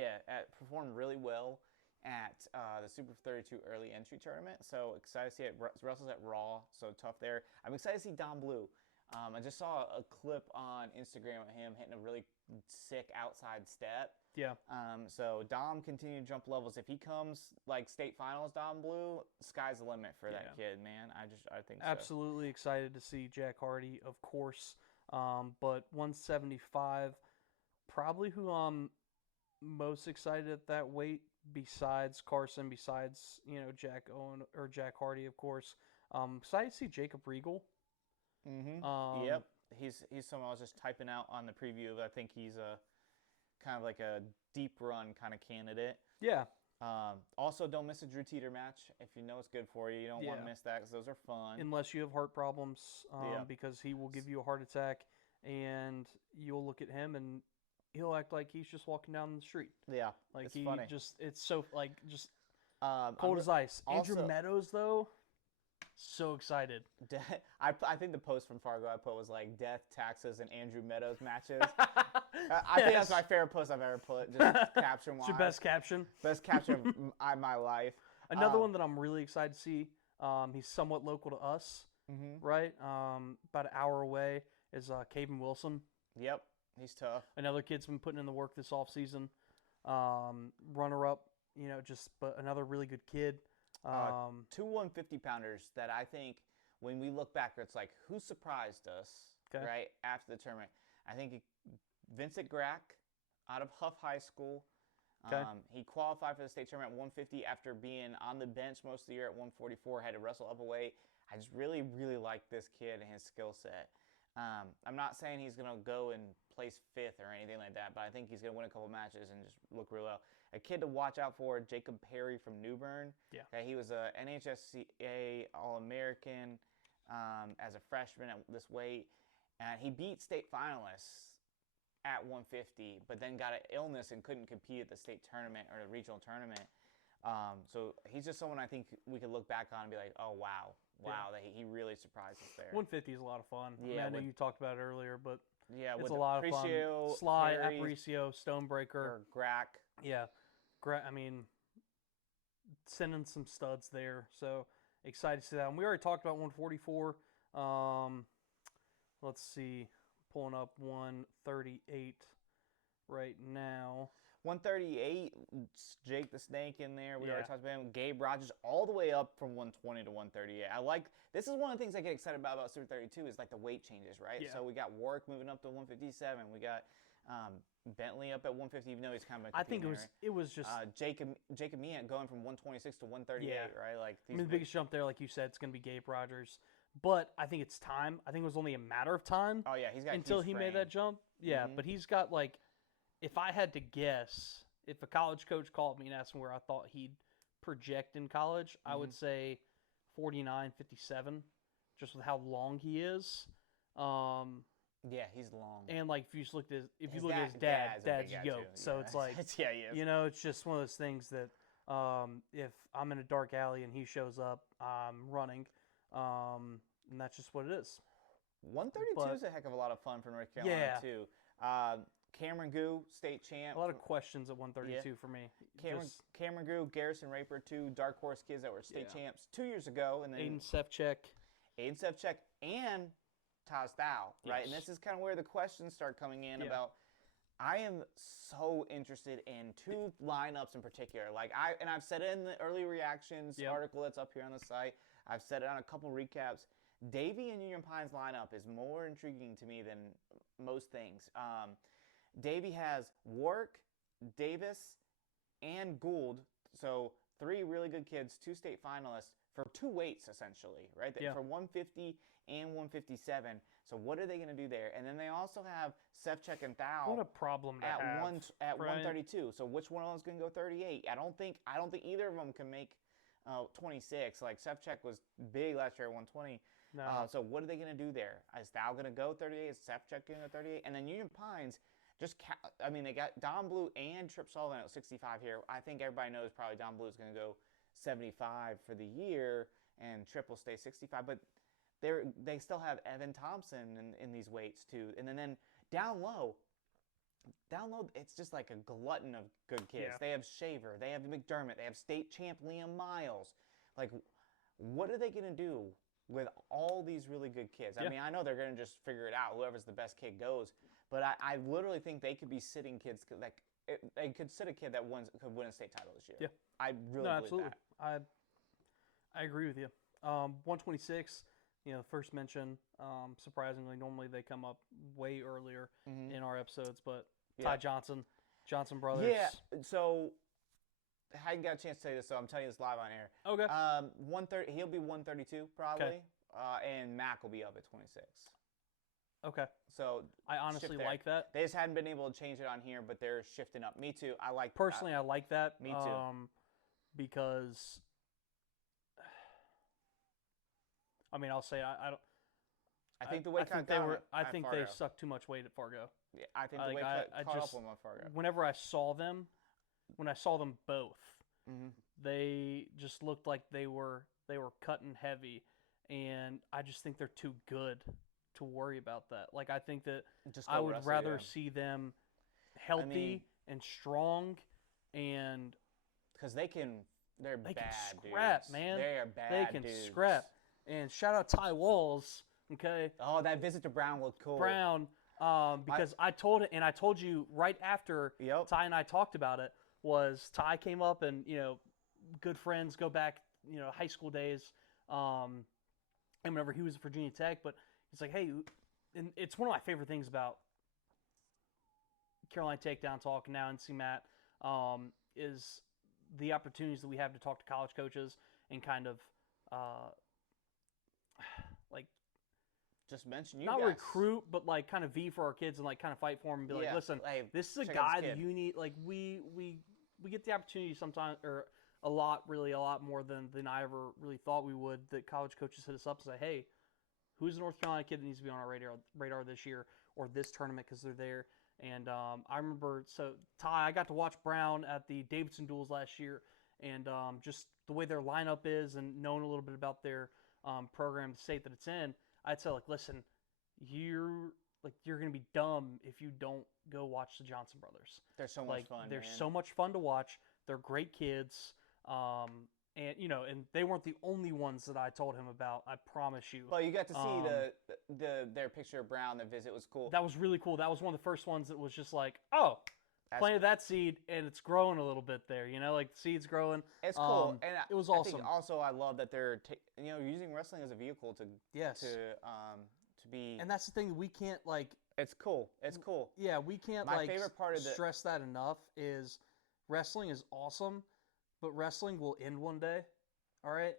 Performed really well at the Super 32 early entry tournament. So excited to see it. Wrestles at Raw, so tough there. I'm excited to see Don Blue. I just saw a clip on Instagram of him hitting a really sick outside step. Yeah. So Dom continued to jump levels. If he comes like state finals, Dom Blue, sky's the limit for that kid, man. I think so. Absolutely excited to see Jack Hardy, of course. But 175, probably who I'm most excited at that weight besides Carson, besides Jack Owen or Jack Hardy, of course. Excited to see Jacob Regal. Yep. He's someone I was just typing out on the preview. I think he's a kind of like a deep run kind of candidate. Yeah. Also, don't miss a Drew Teeter match. If you know it's good for you, you don't want to miss that because those are fun. Unless you have heart problems, because he will give you a heart attack, and you'll look at him and he'll act like he's just walking down the street. Yeah, like it's funny. It's so just cold as ice. Andrew Meadows though. So excited. I think the post from Fargo I put was like death, taxes, and Andrew Meadows matches. I think that's my favorite post I've ever put. Just caption wise. It's your best caption. Best caption of my life. Another one that I'm really excited to see. He's somewhat local to us, right? About an hour away is Caven Wilson. Yep, he's tough. Another kid's been putting in the work this offseason. Runner up, but another really good kid. 2 150-pounders that I think when we look back, it's like, who surprised us, right, after the tournament? I think Vincent Grack out of Huff High School. He qualified for the state tournament at 150 after being on the bench most of the year at 144, had to wrestle up a weight. I just really, really like this kid and his skill set. I'm not saying he's going to go and place 5th or anything like that, but I think he's going to win a couple matches and just look real well. A kid to watch out for, Jacob Perry from New Bern. Yeah. He was a NHSCA All-American as a freshman at this weight. And he beat state finalists at 150, but then got an illness and couldn't compete at the state tournament or the regional tournament. So he's just someone I think we could look back on and be like, oh, wow, that he really surprised us there. 150 is a lot of fun. Yeah, I know you talked about it earlier, but it's with a lot of fun. Sly, Perry, Aparicio, Stonebreaker. or Grack. Yeah. I mean, sending some studs there. So excited to see that. And we already talked about 144. Let's see. Pulling up 138 right now. 138, Jake the Snake in there. We already talked about him. Gabe Rogers all the way up from 120 to 138. This is one of the things I get excited about Super 32 is like the weight changes, right? Yeah. So we got Warwick moving up to 157. We got Bentley up at 150, even though he's kind of I think it was just Jacob Meehan going from 126 to 138, right? Like the biggest jump there, like you said, it's going to be Gabe Rogers. but I think it's time. I think it was only a matter of time Oh yeah, he's got a until huge he made frame. that jump. Yeah, Mhm. but he's got like, if I had to guess, if a college coach called me and asked me where I thought he'd project in college, I would Mhm. say 49, 57, just with how long he is. Um, Yeah, he's long. and like if you just look at His his dad's dad, a big dad's guy, yoked. too. So Yeah. it's like, Yeah, he is. you know, it's just one of those things that if I'm in a dark alley and he shows up, I'm running. And that's just what it is. 132 But is a heck of a lot of fun for North Carolina yeah, too. Cameron Goo, state champ. a lot of questions at 132 for me. Cameron Goo, Garrison Raper, two dark horse kids that were state champs 2 years ago, and then Aiden Sefcek. Aiden Sevchek and Taz Thao, right? And Yes. this is kind of where the questions start coming in about. I am so interested in two lineups in particular. I've said it in the early reactions article that's up here on the site. I've said it on a couple recaps. Davie and Union Pines lineup is more intriguing to me than most things. Davie has Warwick, Davis, and Gould. So 3 really good kids, 2 state finalists for 2 weights essentially, right? For 150 and 157. So what are they going to do there? And then they also have Sevchek and Thao. What a problem to at have, 132. So which one of them's going to go 38? I don't think either of them can make 26. Like Sevchek was big last year at 120. No. So what are they going to do there? Is Thao going to go 38? Is Sevchek going to go 38? And then Union Pines, they got Don Blue and Trip Sullivan at 65 here. I think everybody knows probably Don Blue is going to go 75 for the year, and Trip will stay 65. But they still have Evan Thompson in these weights too. And then down low, it's just like a glutton of good kids. Yeah. They have Shaver, they have McDermott, they have state champ Liam Miles. Like, what are they going to do with all these really good kids? I mean, I know they're going to just figure it out. Whoever's the best kid goes. But I literally think they could be sitting kids they could sit a kid that could win a state title this year. Yeah. I really believe absolutely. that. I agree with you. 126, first mention, surprisingly, normally they come up way earlier in our episodes, but Ty Johnson Brothers. Yeah, so I hadn't got a chance to say this, so I'm telling you this live on air. Okay. 130, he'll be 132 probably, and Mac will be up at 26. Okay. So I honestly like that. They just hadn't been able to change it on here, but they're shifting up. Me too. I like personally. I like that. Me too. Because I mean, I'll say I don't. I think the weight cut I think they sucked too much weight at Fargo. Yeah, I think the weight cut caught up on Fargo. Whenever I saw them both, they just looked like they were cutting heavy, and I just think they're too good to worry about that. Like, I think that I would rather see them healthy and strong, and because they can scrap, dudes. Man. They are bad. They can scrap. And shout out Ty Walls. Okay. Oh, that visit to Brown looked cool. Brown, because I told you right after Ty and I talked about it, was Ty came up and good friends, go back high school days, and whenever he was at Virginia Tech, but he's like, hey, and it's one of my favorite things about Carolina Takedown Talk now and CMAT, is the opportunities that we have to talk to college coaches and kind of like just mention you not guys. Recruit, but like kind of V for our kids and like kind of fight for them and be like, listen, this is a guy that you need. Like we get the opportunity sometimes, or a lot more than I ever really thought we would. That college coaches hit us up and say, hey, who's the North Carolina kid that needs to be on our radar this year or this tournament because they're there. And I remember, so Ty, I got to watch Brown at the Davidson duels last year, and just the way their lineup is and knowing a little bit about their program, the state that it's in, I'd say, like, listen, you're going to be dumb if you don't go watch the Johnson brothers. They're so much fun, They're so much fun to watch. They're great kids. And and they weren't the only ones that I told him about. I promise you. Well, you got to see their picture of Brown. The visit was cool. That was really cool. That was one of the first ones that was just like, oh, planted that seed and it's growing a little bit there. Like the seed's growing. It's cool, and it was awesome. I think also, I love that they're using wrestling as a vehicle to be. And that's the thing, we can't like. It's cool. It's cool. Yeah, we can't My favorite part of stress that enough. Is wrestling is awesome. But wrestling will end one day, all right?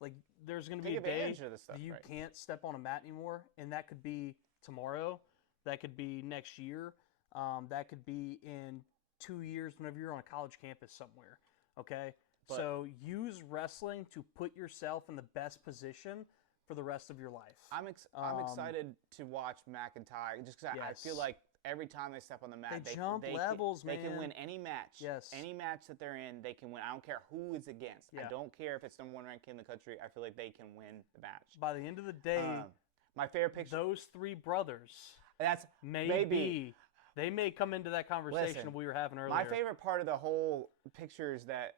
Like, there's going to Take be a day advantage of this stuff, that you right? can't step on a mat anymore, and that could be tomorrow, that could be next year, that could be in 2 years whenever you're on a college campus somewhere. Okay, But- so use wrestling to put yourself in the best position for the rest of your life. I'm excited to watch McIntyre just because I feel Yes. like every time they step on the mat, They jump levels, they can man. win any match. Yes. Any match that they're in, they can win. I don't care who it's against. I Yeah. don't care if it's number one ranked in the country. I feel like they can win the match. By the end of the day, My favorite picture. those three brothers That's maybe they may come into that conversation Listen, we were having earlier. my favorite part of the whole pictures that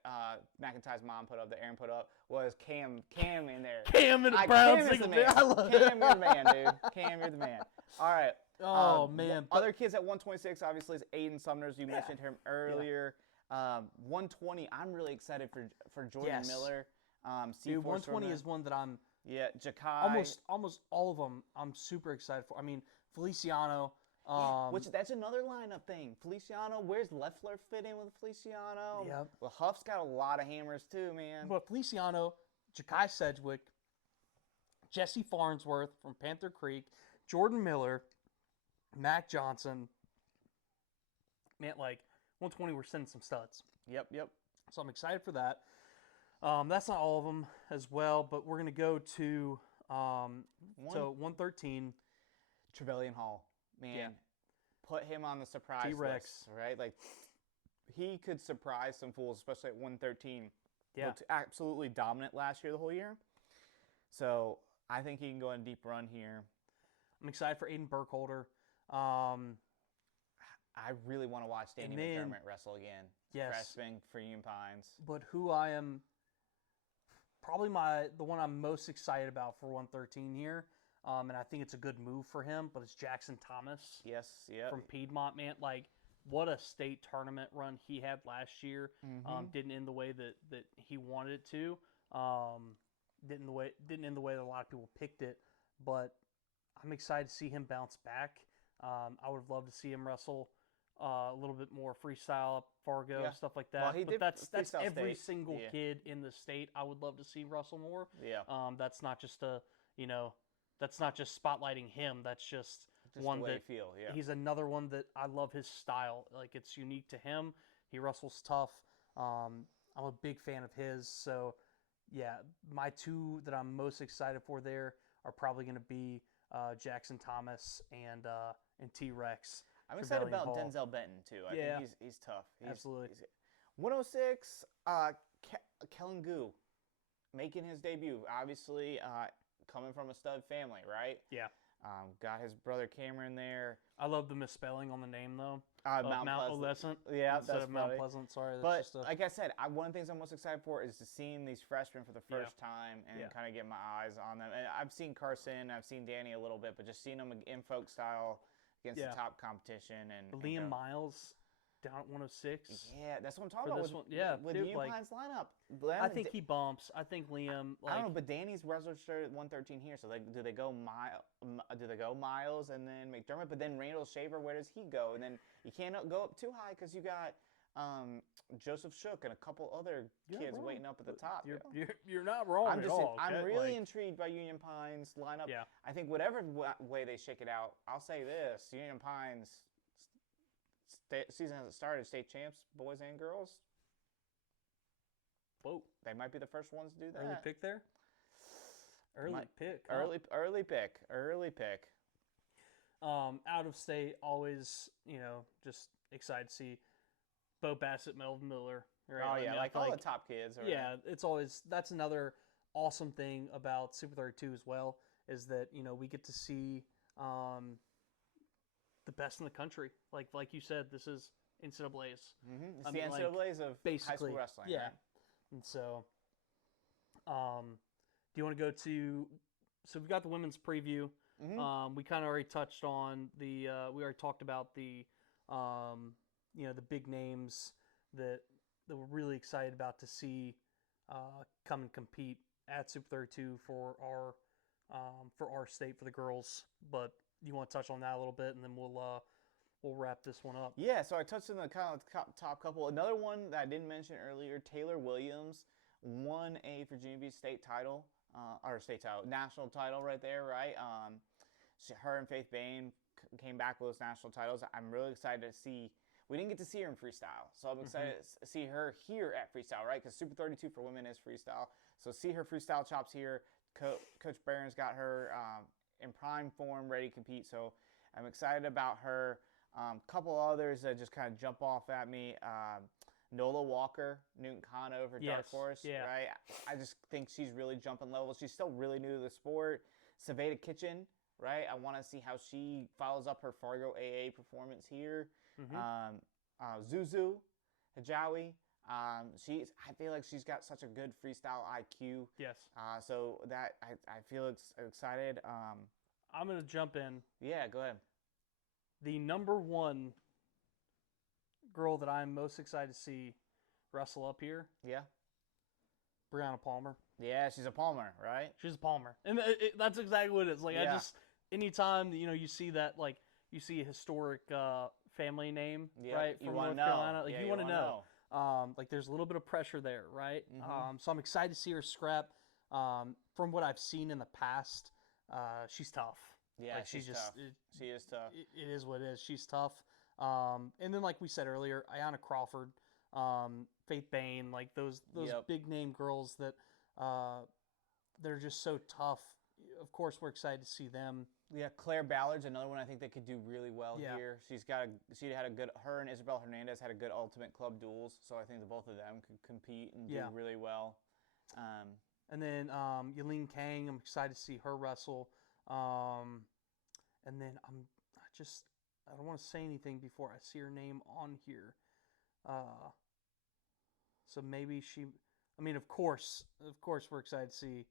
McIntyre's mom put up, that Aaron put up, was Cam in there. Cam in a Cam brown is the single man. I love Cam, you're the man, dude. Cam, you're the man. All right. Oh, man. Other kids at 126, obviously, is Aiden Sumners. You mentioned him earlier. 120, I'm really excited for Jordan Yes. Miller. Dude, 120 is one that I'm Yeah, Jakai. almost all of them I'm super excited for. I mean, Feliciano. Which that's another lineup thing. Feliciano, where's Leffler fit in with Feliciano? Yep. Well, Huff's got a lot of hammers too, man. But Feliciano, Jakai Sedgwick, Jesse Farnsworth from Panther Creek, Jordan Miller, Mac Johnson. Man, like 120, we're sending some studs. Yep. So I'm excited for that. That's not all of them as well, but we're gonna go to so 113. Trevelyan Hall, man. Yeah. Put him on the surprise T-Rex. list, right? Like, he could surprise some fools, especially at 113. Yeah. Looked absolutely dominant last year, the whole year. So I think he can go on a deep run here. I'm excited for Aiden Burkholder. I really want to watch Danny And then- McDermott wrestle again. Yes. Freshman for Union Pines. But who I am probably the one I'm most excited about for 113 here, and I think it's a good move for him, but it's Jackson Thomas Yes, yep. from Piedmont, man. Like, what a state tournament run he had last year. Mhm. Didn't end the way that he wanted it to. Didn't end the way that a lot of people picked it, but I'm excited to see him bounce back. I would love to see him wrestle a little bit more freestyle, Fargo, Yeah. stuff like Well, that. he But did that's freestyle every state. single Yeah. kid in the state I would love to see wrestle more. Yeah. That's not just that's not just spotlighting him. That's just Just one the way that you feel, yeah. he's another one that I love his style. Like, it's unique to him. He wrestles tough. I'm a big fan of his. So, yeah, my two that I'm most excited for there are probably going to be Jackson Thomas and T-Rex. I'm excited Trevelyan about Hall. Denzel Benton, too. I Yeah. think he's tough. Absolutely. 106, Kellen Gu making his debut. Obviously, coming from a stud family, right? Yeah. Got his brother Cameron there. I love the misspelling on the name, though. Mount Pleasant. Yeah, Instead that's of Mount funny. Pleasant. Sorry. That's But just like I said, one of the things I'm most excited for is to seeing these freshmen for the first time and Yeah. kind of get my eyes on them. And I've seen Carson, I've seen Danny a little bit, but just seeing them in folk style against Yeah. the top competition and Liam go- Miles down at 106. Yeah, that's what I'm talking For about this with, one, yeah, with dude, Union like, Pines lineup. I think he bumps. I think Liam. Like, I don't know, but Danny's registered at 113 here. So do they go Miles and then McDermott? But then Randall Shaver, where does he go? And then you can't go up too high because you got Joseph Shook and a couple other You're kids not wrong. waiting up at the top. You're not wrong I'm at just all. I'm okay? really Like, intrigued by Union Pines lineup. Yeah. I think whatever way they shake it out, I'll say this: Union Pines season hasn't started. State champs, boys and girls. whoa, They might be the first ones to do that. early pick there. Early Might- pick. huh? Early pick. Out of state, always, just excited to see Bo Bassett, Melvin Miller. Right? Oh I yeah, mean, I like feel all the top kids. Or Yeah, it's always, that's another awesome thing about Super 32 as well, is that we get to see the best in the country. Like you said, this is NCAA's. It's I the mean, like, NCAA's of high basically, school wrestling. yeah. Right? And so, do you want to go to? So we've got the women's preview. Mhm. We kind of already touched on the. We already talked about the, the big names that we're really excited about to see come and compete at Super 32 for our state for the girls. But you want to touch on that a little bit, and then we'll wrap this one up. Yeah, so I touched on the kind of top couple. Another one that I didn't mention earlier, Taylor Williams won a Virginia Beach state title or state title, national title right there, right? Her and Faith Bain came back with those national titles. I'm really excited to see. We didn't get to see her in freestyle, so I'm excited to see her here at freestyle, right? Because Super 32 for women is freestyle. So see her freestyle chops here. Coach Barron's got her in prime form, ready to compete. So I'm excited about her. Couple others that just kind of jump off at me. Nola Walker, Newton Kano for Dark Horse, right? I just think she's really jumping levels. She's still really new to the sport. Saveda Kitchen, right? I want to see how she follows up her Fargo AA performance here. Zuzu Hijawi, I feel like she's got such a good freestyle IQ. Yes. So that I feel excited. I'm gonna jump in. Yeah, go ahead. The number one girl that I'm most excited to see wrestle up here. Yeah. Brianna Palmer. Yeah, she's a Palmer, right? She's a Palmer, and that's exactly what it is. Like I just, anytime you see that, like you see a historic family name, right, from North Carolina, like you want to know. Like there's a little bit of pressure there, right? So I'm excited to see her scrap. From what I've seen in the past, she's tough. Yeah, like, she's tough. She is tough. It is what it is. She's tough. And then, like we said earlier, Ayanna Crawford, Faith Bain, like those big name girls that they're just so tough. Of course, we're excited to see them. Yeah, Claire Ballard's another one I think that could do really well here. Her and Isabel Hernandez had a good Ultimate Club duels, so I think the both of them could compete and do really well. And then Yelene Kang, I'm excited to see her wrestle. And then I don't want to say anything before I see her name on here. So maybe of course we're excited to see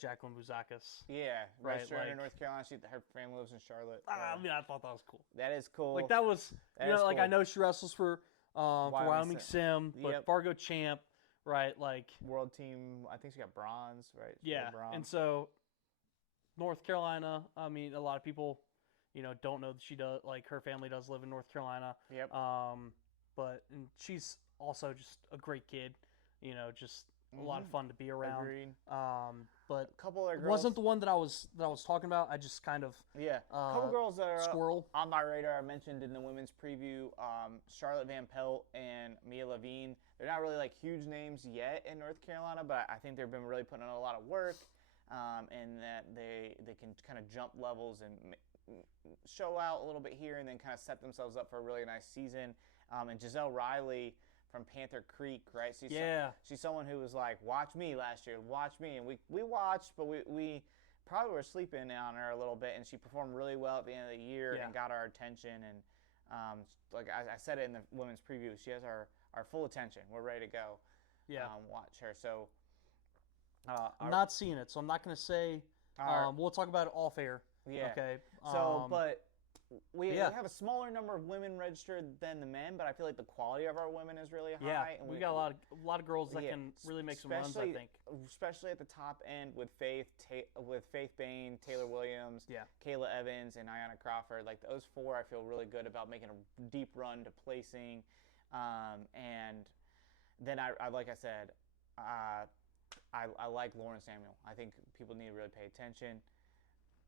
Jacqueline Bouzakis. Yeah, right. Registered in North Carolina. Her family lives in Charlotte. I thought that was cool. That is cool. Like that was, cool. I know she wrestles for Wyoming Sim, but Fargo champ, right? Like world team. I think she got bronze, right? Bronze. And so North Carolina. I mean, a lot of people, don't know that she does. Like her family does live in North Carolina. Yep. And she's also just a great kid. Just a lot of fun to be around. Agreed. But a couple of girls wasn't the one that I was talking about. I just kind of a couple girls that are on my radar. I mentioned in the women's preview, Charlotte Van Pelt and Mia Levine. They're not really like huge names yet in North Carolina, but I think they've been really putting in a lot of work, and that they can kind of jump levels and show out a little bit here, and then kind of set themselves up for a really nice season. And Giselle Riley from Panther Creek, right? She's someone who was like, watch me last year, watch me. And we watched, but we probably were sleeping on her a little bit, and she performed really well at the end of the year and got our attention. And like I said it in the women's preview, she has our full attention. We're ready to go. Yeah. Watch her. So I'm not seeing it, so I'm not going to say. We'll talk about it off air. Yeah. Okay. So, but we have a smaller number of women registered than the men, but I feel like the quality of our women is really high. Yeah, and we got a lot of girls that can really make some runs, I think. Especially at the top end with Faith Bain, Taylor Williams, Kayla Evans, and Ayanna Crawford. Like those four, I feel really good about making a deep run to placing. And then I like I said, I like Lauren Samuel. I think people need to really pay attention.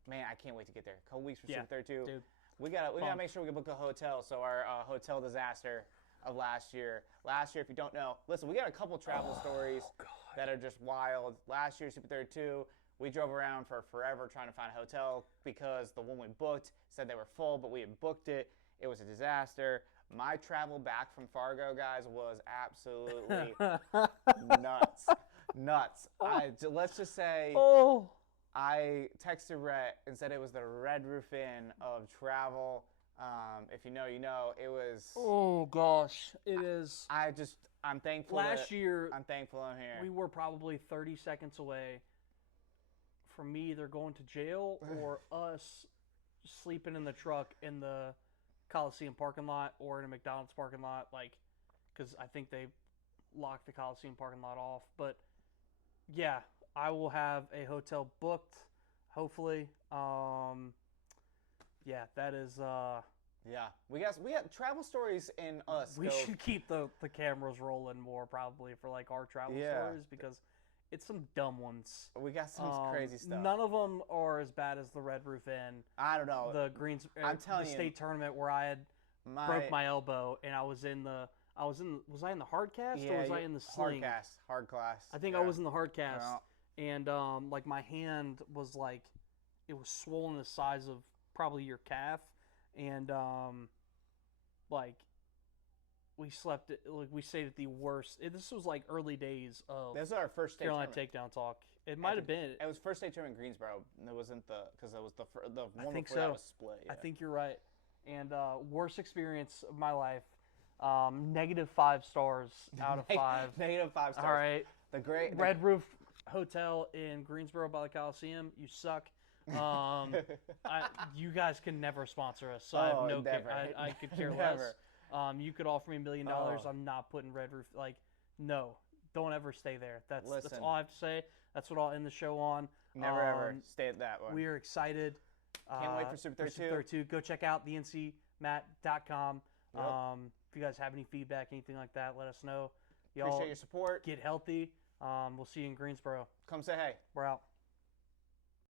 Man, I can't wait to get there. A couple weeks for Super 32. Dude. We gotta make sure we can book a hotel. So our hotel disaster of last year. Last year, if you don't know, listen, we got a couple travel stories that are just wild. Last year, Super 32, we drove around for forever trying to find a hotel because the one we booked said they were full, but we had booked it. It was a disaster. My travel back from Fargo, guys, was absolutely nuts. Let's just say. Oh. I texted Rhett and said it was the Red Roof Inn of travel. If you know, you know. It was. Oh gosh, it is. I'm thankful. Last year, I'm thankful I'm here. We were probably 30 seconds away from me either going to jail or us sleeping in the truck in the Coliseum parking lot or in a McDonald's parking lot, like, because I think they locked the Coliseum parking lot off. But yeah. I will have a hotel booked, hopefully. Yeah, that is. Yeah, we got travel stories in us. We should keep the cameras rolling more probably for like our travel stories because it's some dumb ones. We got some crazy stuff. None of them are as bad as the Red Roof Inn. I don't know. The I'm telling the you, state tournament where I had broke my elbow and I was in the was I in the hard cast or was I in the sling? Hard class. I think I was in the hard cast, and like my hand was like, it was swollen the size of probably your calf, and like we stayed at the worst. This was like early days of this was our first state Carolina tournament. Takedown Talk. It might have been. It was first state tournament in Greensboro. It wasn't because it was the one think before so. that was split. Yeah. I think you're right. And worst experience of my life. -5 stars out of 5. -5 stars. All right. The great Red Roof Hotel in Greensboro by the Coliseum. You suck. You guys can never sponsor us, so I have no never. care. I could care Never. less. You could offer me $1 million. I'm not putting Red Roof. Like, no, don't ever stay there. That's all I have to say. That's what I'll end the show on. Never ever stay at that one. We are excited. Can't wait for Super 32. Go check out thencmat.com. Yep. If you guys have any feedback, anything like that, let us know. Appreciate your support. Get healthy. We'll see you in Greensboro. Come say hey. We're out.